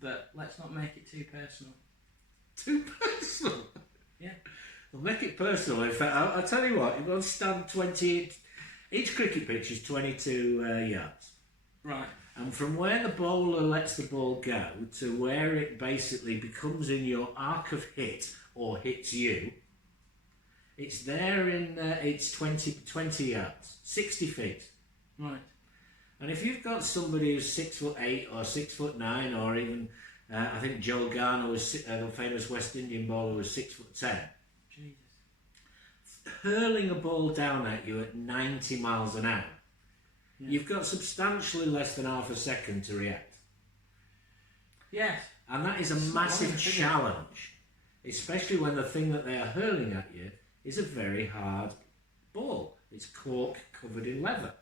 but let's not make it too personal. Too personal? Yeah. I'll make it personal. In fact, I'll tell you what, if I'll stand 20... Each cricket pitch is 22 yards. Right. And from where the bowler lets the ball go to where it basically becomes in your arc of hit or hits you, it's there in, it's 20 yards, 60 feet. Right. And if you've got somebody who's 6'8" or 6'9", or even, I think Joel Garner was the famous West Indian bowler, was 6'10", Jesus. hurling a ball down at you at 90 miles an hour, you've got substantially less than half a second to react. Yes. And that is a massive challenge, especially when the thing that they are hurling at you is a very hard ball. It's cork covered in leather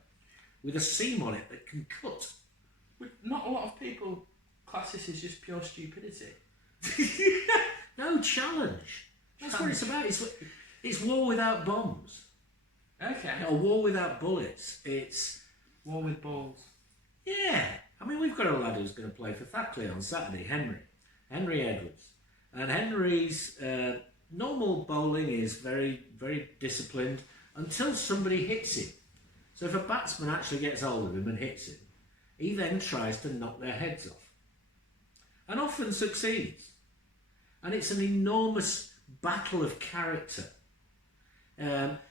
with a seam on it that can cut. But not a lot of people class this as just pure stupidity. No, challenge. That's what it's about. It's war without bombs. Okay. Or war without bullets. It's... War with balls. Yeah. I mean, we've got a lad who's going to play for Thackley on Saturday, Henry Edwards. And Henry's normal bowling is very, very disciplined until somebody hits him. So if a batsman actually gets hold of him and hits him, he then tries to knock their heads off. And often succeeds. And it's an enormous battle of character.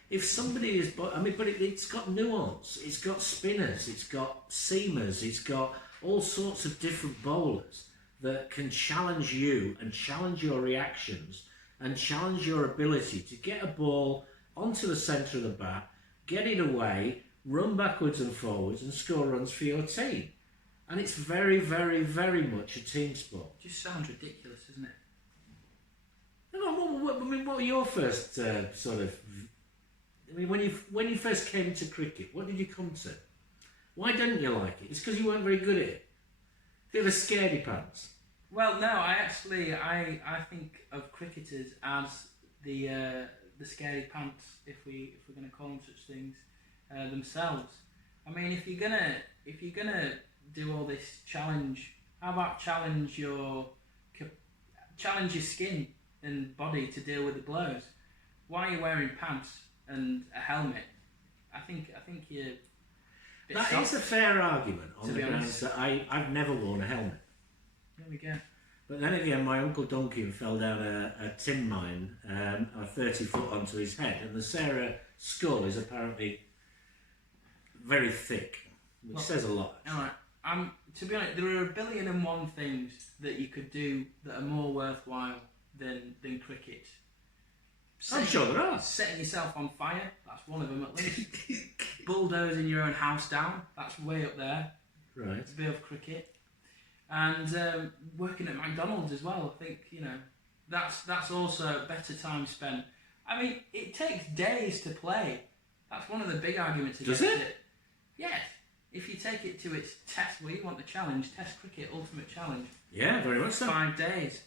If somebody is... but it's got nuance. It's got spinners. It's got seamers. It's got all sorts of different bowlers that can challenge you and challenge your reactions and challenge your ability to get a ball onto the centre of the bat, get it away, run backwards and forwards and score runs for your team. And it's very, very, very much a team sport. It just sounds ridiculous, doesn't it? What were your first sort of... I mean, when you first came to cricket, what did you come to? Why didn't you like it? It's because you weren't very good at it. They were scaredy pants. Well, no, I think of cricketers as the scaredy pants, if we're going to call them such things, themselves. I mean, if you're gonna do all this challenge, how about challenge your skin and body to deal with the blows? Why are you wearing pants and a helmet? I think you're... That is a fair argument on the grounds that I've never worn a helmet. There we go. But then again, my Uncle Duncan fell down a tin mine, 30 foot onto his head, and the Sarah skull is apparently very thick, which says a lot. Alright, to be honest, there are 1,000,001 things that you could do that are more worthwhile than cricket. I'm sure there are. Setting yourself on fire, that's one of them at least. Bulldozing your own house down, that's way up there. Right. It's a bit of cricket. And working at McDonald's as well, I think, that's also a better time spent. I mean, it takes days to play. That's one of the big arguments against it. Does it? Yes. If you take it to its test, you want the challenge, Test Cricket Ultimate Challenge. Yeah, very much so. 5 days.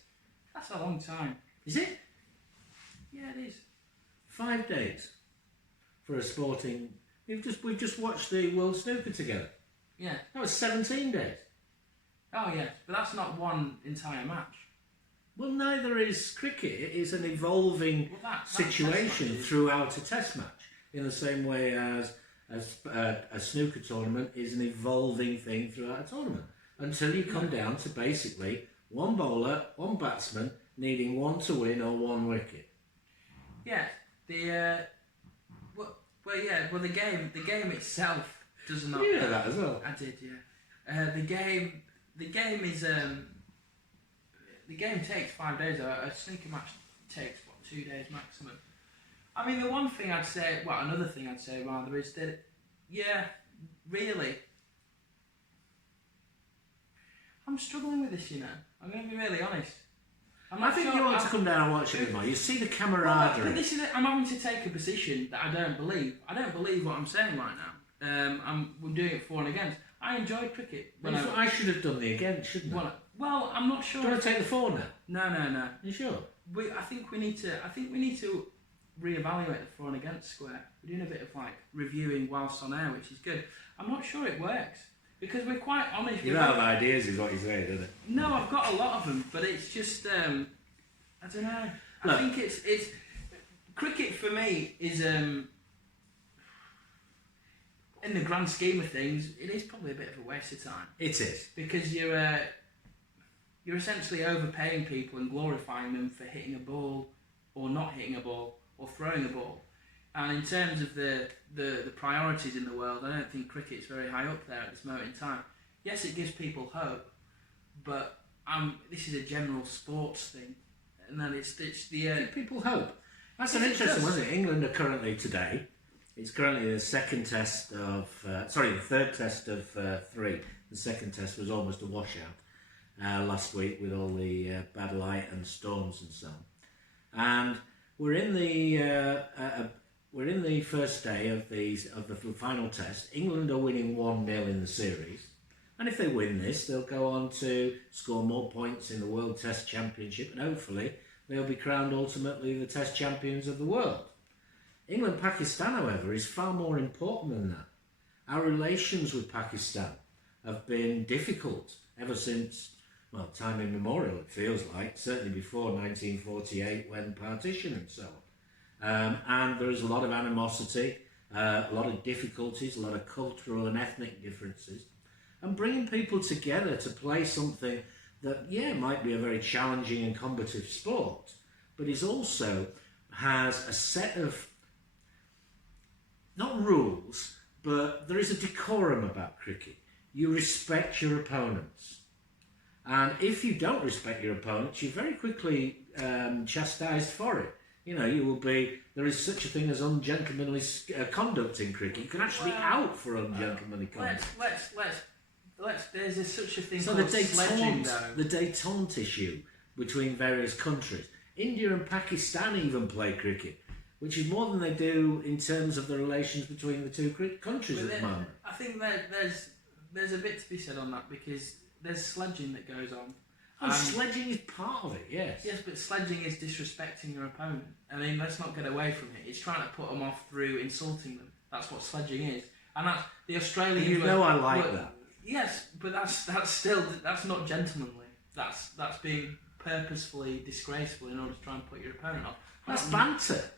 That's a long time. Is it? Yeah, it is. 5 days for a sporting... We've just watched the World Snooker together. Yeah. That was 17 days. Oh, yes, but that's not one entire match. Well, neither is cricket. It is an evolving situation throughout a test match, in the same way as a snooker tournament is an evolving thing throughout a tournament, until you come down to basically one bowler, one batsman, needing one to win or one wicket. Yeah, the game itself does not. You know that as well. I did, yeah. The game is the game takes 5 days. A snooker match takes 2 days maximum. I mean, the one thing I'd say, another thing I'd say rather is that, yeah, really, I'm struggling with this. I'm going to be really honest. I think you ought to come down and watch it more. You see the camaraderie. But this is it. I'm having to take a position that I don't believe. I don't believe what I'm saying right now. We're doing it for and against. I enjoy cricket. I should have done the against, shouldn't I? Well, I'm not sure. Do you want to take the for now? No. Are you sure? I think we need to reevaluate the for and against square. We're doing a bit of reviewing whilst on air, which is good. I'm not sure it works because we're quite honest. You don't have ideas, is what you're saying, isn't it? No, I've got a lot of them, but it's just I don't know. I think it's cricket for me is in the grand scheme of things, it is probably a bit of a waste of time. It is. Because you're essentially overpaying people and glorifying them for hitting a ball or not hitting a ball or throwing a ball. And in terms of the priorities in the world, I don't think cricket's very high up there at this moment in time. Yes, it gives people hope, but this is a general sports thing. And then it's the... Give people hope. That's an Yes, it interesting does. one, isn't it? England are currently today, it's currently the third test of 3. The second test was almost a washout last week with all the bad light and storms and so on. And we're in the first day of the final test. England are winning 1-0 in the series. And if they win this, they'll go on to score more points in the World Test Championship, and hopefully they'll be crowned ultimately the Test Champions of the world. England-Pakistan, however, is far more important than that. Our relations with Pakistan have been difficult ever since, well, time immemorial, it feels like, certainly before 1948 when partition and so on. And there is a lot of animosity, a lot of difficulties, a lot of cultural and ethnic differences. And bringing people together to play something that, might be a very challenging and combative sport, but is also has a set of, not rules, but there is a decorum about cricket. You respect your opponents. And if you don't respect your opponents, you're very quickly chastised for it. You will be, there is such a thing as ungentlemanly conduct in cricket. You can actually be out for ungentlemanly conduct. There's such a thing So called sledging, though. the détente issue between various countries. India and Pakistan even play cricket, which is more than they do in terms of the relations between the two countries at the moment. I think there's a bit to be said on that, because there's sledging that goes on. Sledging is part of it, yes. Yes, but sledging is disrespecting your opponent. I mean, let's not get away from it. It's trying to put them off through insulting them. That's what sledging is. And that's the Australians... I like that. Yes, but that's not gentlemanly. That's being purposefully disgraceful in order to try and put your opponent off. That's banter.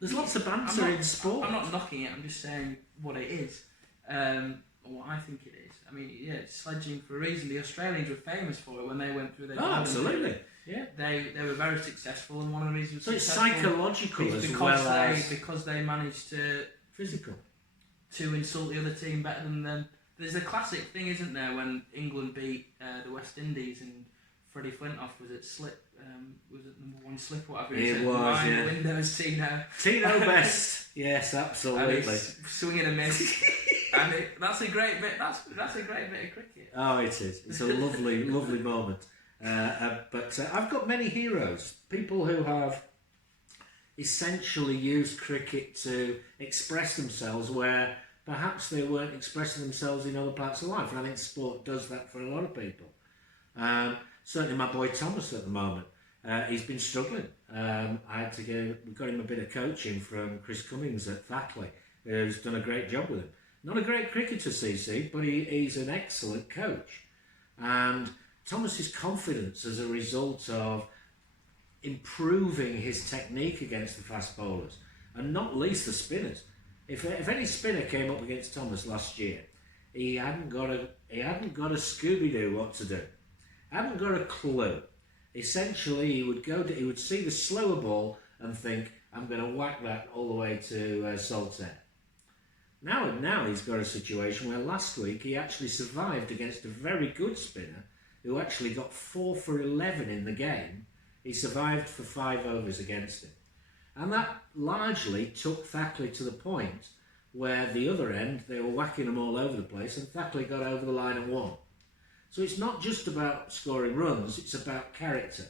There's lots of banter in sport. I'm not knocking it. I'm just saying what it is, or what I think it is. I mean, it's sledging for a reason. The Australians were famous for it when they went through their... Oh, absolutely. Yeah, they were very successful, and one of the reasons... So it's psychological as well as... Because they managed to... Physical. To insult the other team better than them. There's a classic thing, isn't there, when England beat the West Indies and Freddie Flintoff was at slip, was it number 1 slip, whatever it was, yeah. The windows, Tino. Tino best, yes, absolutely. And he's swinging a miss, and that's a great bit. That's a great bit of cricket. Oh, it is. It's a lovely, lovely moment. But I've got many heroes, people who have essentially used cricket to express themselves where perhaps they weren't expressing themselves in other parts of life, and I think sport does that for a lot of people. Certainly my boy Thomas at the moment, he's been struggling. We got him a bit of coaching from Chris Cummings at Thackley, who's done a great job with him. Not a great cricketer, CC, but he's an excellent coach. And Thomas's confidence as a result of improving his technique against the fast bowlers, and not least the spinners. If any spinner came up against Thomas last year, he hadn't got a Scooby-Doo what to do. Hadn't got a clue. Essentially, he would see the slower ball and think, I'm going to whack that all the way to Saltaire. Now he's got a situation where last week he actually survived against a very good spinner who actually got 4 for 11 in the game. He survived for 5 overs against him. And that largely took Thackley to the point where the other end, they were whacking them all over the place, and Thackley got over the line and won. So it's not just about scoring runs, it's about character.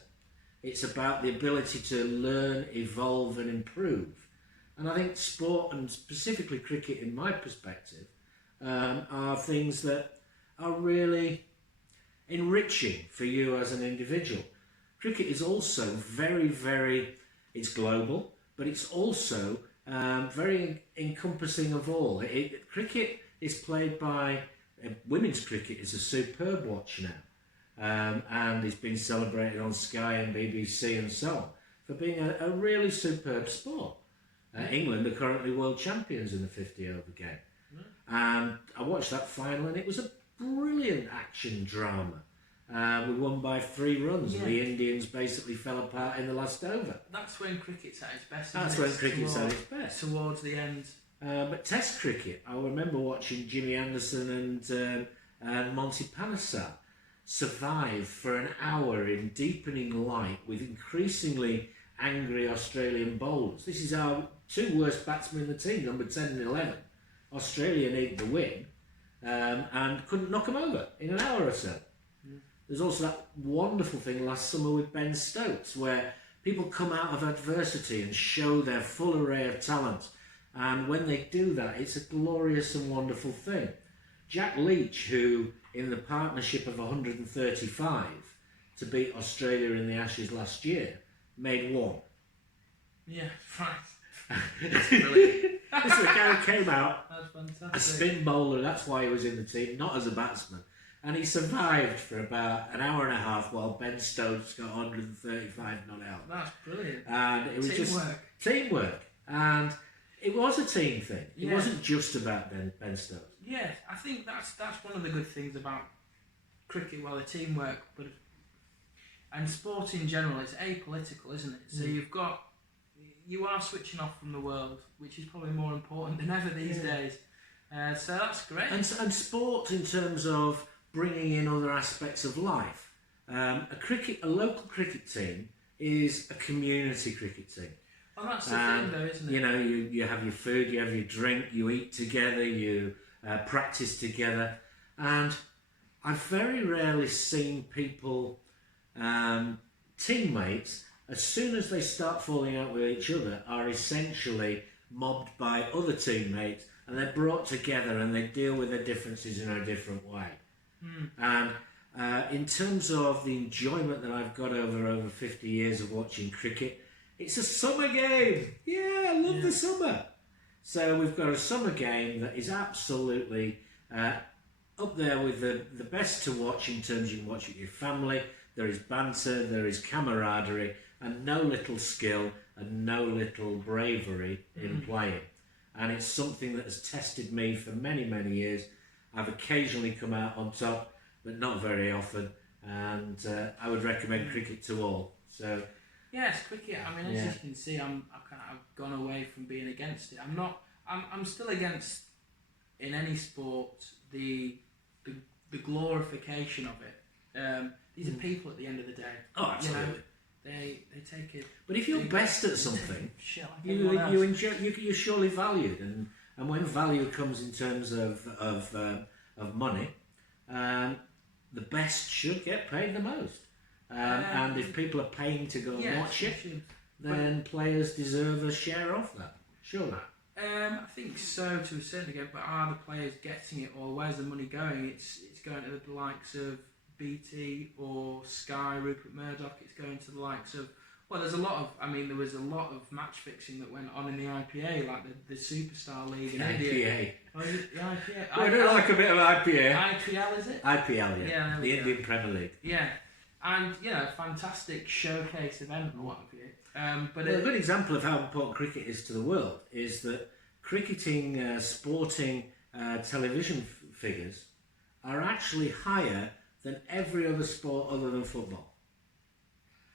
It's about the ability to learn, evolve and improve. And I think sport, and specifically cricket in my perspective, are things that are really enriching for you as an individual. Cricket is also very, very, it's global, but it's also very encompassing of all. Cricket is played by, women's cricket is a superb watch now, and it's been celebrated on Sky and BBC and so on for being a really superb sport. England are currently world champions in the 50 over game. And I watched that final, and it was a brilliant action drama. We won by 3 runs, and the Indians basically fell apart in the last over. That's when cricket's at its best. That's when cricket's at its best. Towards the end. But Test cricket, I remember watching Jimmy Anderson and Monty Panesar survive for an hour in deepening light with increasingly angry Australian bowlers. This is our 2 worst batsmen in the team, number 10 and 11. Australia needed the win and couldn't knock them over in an hour or so. There's also that wonderful thing last summer with Ben Stokes, where people come out of adversity and show their full array of talent. And when they do that, it's a glorious and wonderful thing. Jack Leach, who in the partnership of 135 to beat Australia in the Ashes last year, made 1. Yeah, right. This is the guy who came out, That's fantastic. a spin bowler, that's why he was in the team, not as a batsman. And he survived for about an hour and a half while Ben Stokes got 135 not out. That's brilliant. And it was Teamwork. just teamwork. And it was a team thing. It Yeah. wasn't just about Ben Stokes. Yeah, I think that's one of the good things about cricket, well, the teamwork, but and sport in general, it's apolitical, isn't it? So you are switching off from the world, which is probably more important than ever these days. So that's great. And sport in terms of bringing in other aspects of life. A local cricket team is a community cricket team. Well, that's the thing, though, isn't it? You know, you have your food, you have your drink, you eat together, you practice together, and I've very rarely seen people, teammates, as soon as they start falling out with each other, are essentially mobbed by other teammates, and they're brought together and they deal with their differences in a different way. And in terms of the enjoyment that I've got over 50 years of watching cricket, it's a summer game. Yeah, I love the summer. So we've got a summer game that is absolutely up there with the best to watch in terms you can watch it with your family. There is banter, there is camaraderie, and no little skill and no little bravery in playing. And it's something that has tested me for many, many years. I've occasionally come out on top, but not very often. And I would recommend cricket to all. So. Yes, cricket. I mean, as you can see, I've gone away from being against it. I'm still against, in any sport, the glorification of it. These are people at the end of the day. Oh, absolutely. You know, they take it. But if you're best at something, shit like you enjoy. You're surely valued, and when value comes in terms of money, the best should get paid the most. And if people are paying to go and watch it, then players deserve a share of that. Surely. I think so to a certain degree, but are the players getting it, or where's the money going? It's going to the likes of BT or Sky, Rupert Murdoch. It's going to the likes of, well, there was a lot of match fixing that went on in the IPA, like the Superstar League in India. IPA. Oh, is it the IPA? I don't like a bit of IPA. IPL, is it? IPL, Yeah, the Indian Premier League. Yeah, and fantastic showcase event and what have you. But a good example of how important cricket is to the world is that cricketing, sporting television figures are actually higher than every other sport other than football.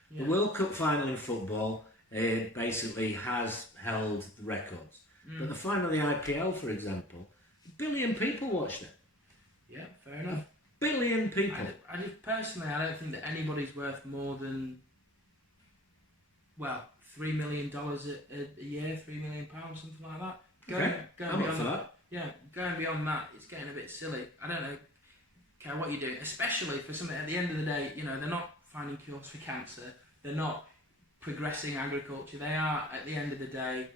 Yeah. The World Cup final in football basically has held the records. But the final of the IPL, for example, 1 billion people watched it. Yeah, fair enough. 1 billion people. I just personally, I don't think that anybody's worth more than, well, $3 million a year, £3 million, something like that. Going I'm up for that. Yeah, going beyond that, it's getting a bit silly. I don't know, care what you do, especially for something at the end of the day, they're not finding cures for cancer, they're not progressing agriculture, they are, at the end of the day,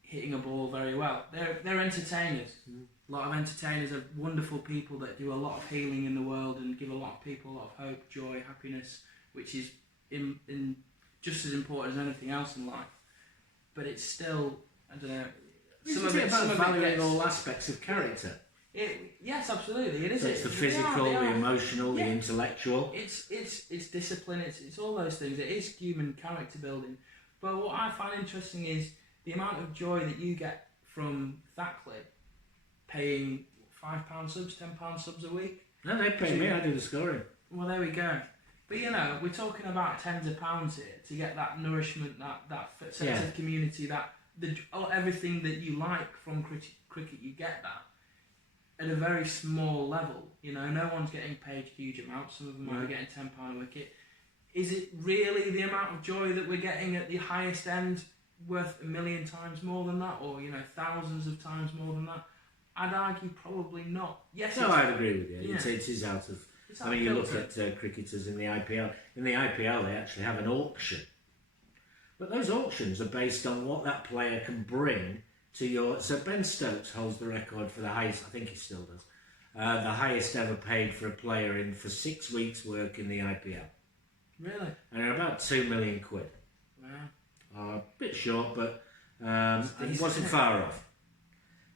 hitting a ball very well. They're entertainers. A lot of entertainers are wonderful people that do a lot of healing in the world and give a lot of people a lot of hope, joy, happiness, which is in just as important as anything else in life. But it's still, I don't know. Some of it about valuing all aspects of character. Yes, absolutely. It is. So it's the physical, the emotional, the intellectual. It's discipline. It's all those things. It is human character building. But what I find interesting is the amount of joy that you get from that clip paying £5 subs, £10 subs a week. No, they pay me. I do the scoring. Well, there we go. But you know, we're talking about tens of pounds here to get that nourishment, that sense of community, everything that you like from cricket. You get that at a very small level. You know, no one's getting paid huge amounts. Some of them are getting £10 a wicket. Is it really the amount of joy that we're getting at the highest end worth a million times more than that, or you know, thousands of times more than that? I'd argue probably not. Yes. No, I'd agree with you. Yeah. It is out of. I mean, you look at cricketers in the IPL. In the IPL, they actually have an auction, but those auctions are based on what that player can bring to your. So Ben Stokes holds the record for the highest. I think he still does. The highest ever paid for a player for 6 weeks' work in the IPL. Really? And they're about £2 million. Wow. A bit short, but it wasn't far off.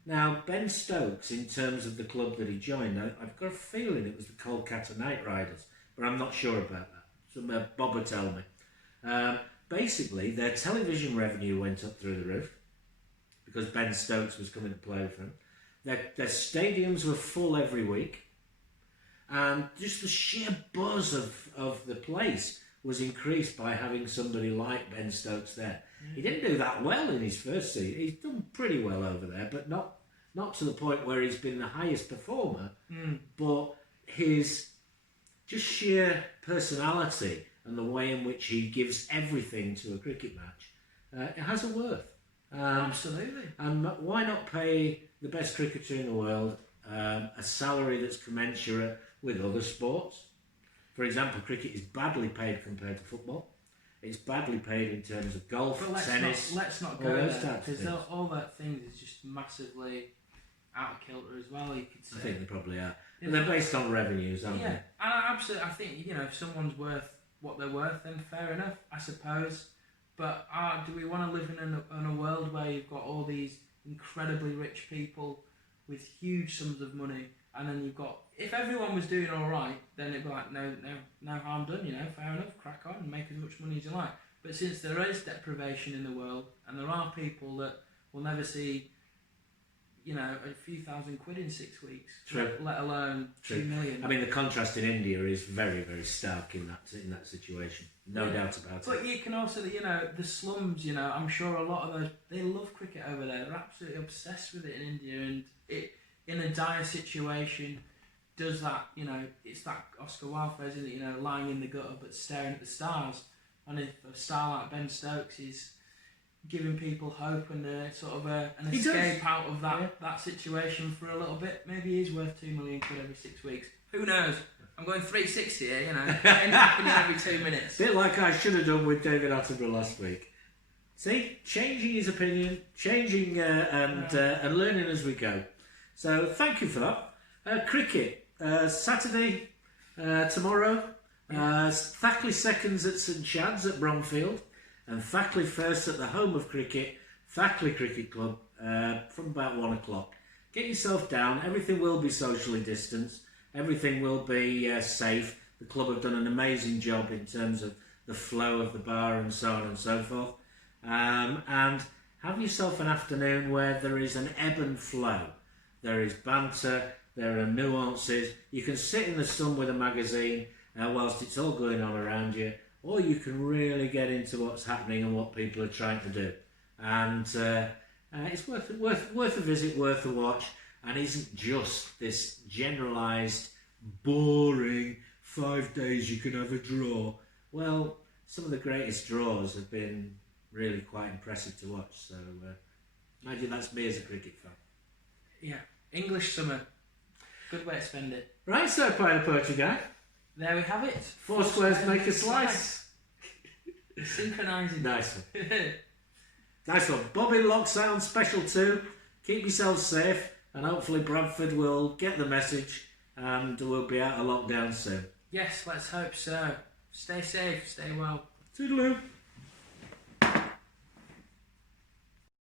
Now, Ben Stokes, in terms of the club that he joined, I've got a feeling it was the Kolkata Knight Riders, but I'm not sure about that. Bob will tell me. Basically, their television revenue went up through the roof because Ben Stokes was coming to play for them. Their stadiums were full every week, and just the sheer buzz of the place was increased by having somebody like Ben Stokes there. He didn't do that well in his first season. He's done pretty well over there, but not to the point where he's been the highest performer. But his just sheer personality and the way in which he gives everything to a cricket match, it has a worth. Absolutely. And why not pay the best cricketer in the world a salary that's commensurate with other sports? For example, cricket is badly paid compared to football. It's badly paid in terms of golf, tennis. Let's not go there, because all that things is just massively out of kilter as well. You could say. I think they probably are. And they're based on revenues, aren't they? Yeah, and absolutely. I think if someone's worth what they're worth, then fair enough, I suppose. But do we want to live in a world where you've got all these incredibly rich people with huge sums of money, and then you've got, if everyone was doing all right, then it'd be like, no harm done, fair enough, crack on and make as much money as you like. But since there is deprivation in the world, and there are people that will never see, a few £1,000 in 6 weeks, let alone 2 million. I mean, the contrast in India is very, very stark in that situation. No doubt about it. But you can also, the slums. I'm sure a lot of those, they love cricket over there. They're absolutely obsessed with it in India, and it in a dire situation does that. It's that Oscar Wilde phrase, isn't it? Lying in the gutter but staring at the stars. And if a star like Ben Stokes is giving people hope and an escape out of that situation for a little bit, maybe he's worth £2 million every 6 weeks. Who knows? I'm going 360 here, End happening every 2 minutes. Bit like I should have done with David Attenborough last week. See, changing his opinion, changing and learning as we go. So thank you for that. Cricket Saturday tomorrow. Thackley seconds at St Chad's at Bromfield, and Thackley first at the home of cricket, Thackley Cricket Club, from about 1 o'clock. Get yourself down. Everything will be socially distanced. Everything will be safe. The club have done an amazing job in terms of the flow of the bar and so on and so forth. And have yourself an afternoon where there is an ebb and flow. There is banter, there are nuances. You can sit in the sun with a magazine whilst it's all going on around you, or you can really get into what's happening and what people are trying to do. And it's worth a visit, worth a watch, and isn't just this generalised, boring 5 days you can have a draw. Well, some of the greatest draws have been really quite impressive to watch. So imagine that's me as a cricket fan. Yeah, English summer. Good way to spend it. Right, so Pie the Poetry Guy. There we have it. Four squares make a slice. Synchronising. Nice one. Nice one. Bob in lockdown special 2. Keep yourselves safe, and hopefully Bradford will get the message and we'll be out of lockdown soon. Yes, let's hope so. Stay safe, stay well. Toodaloo.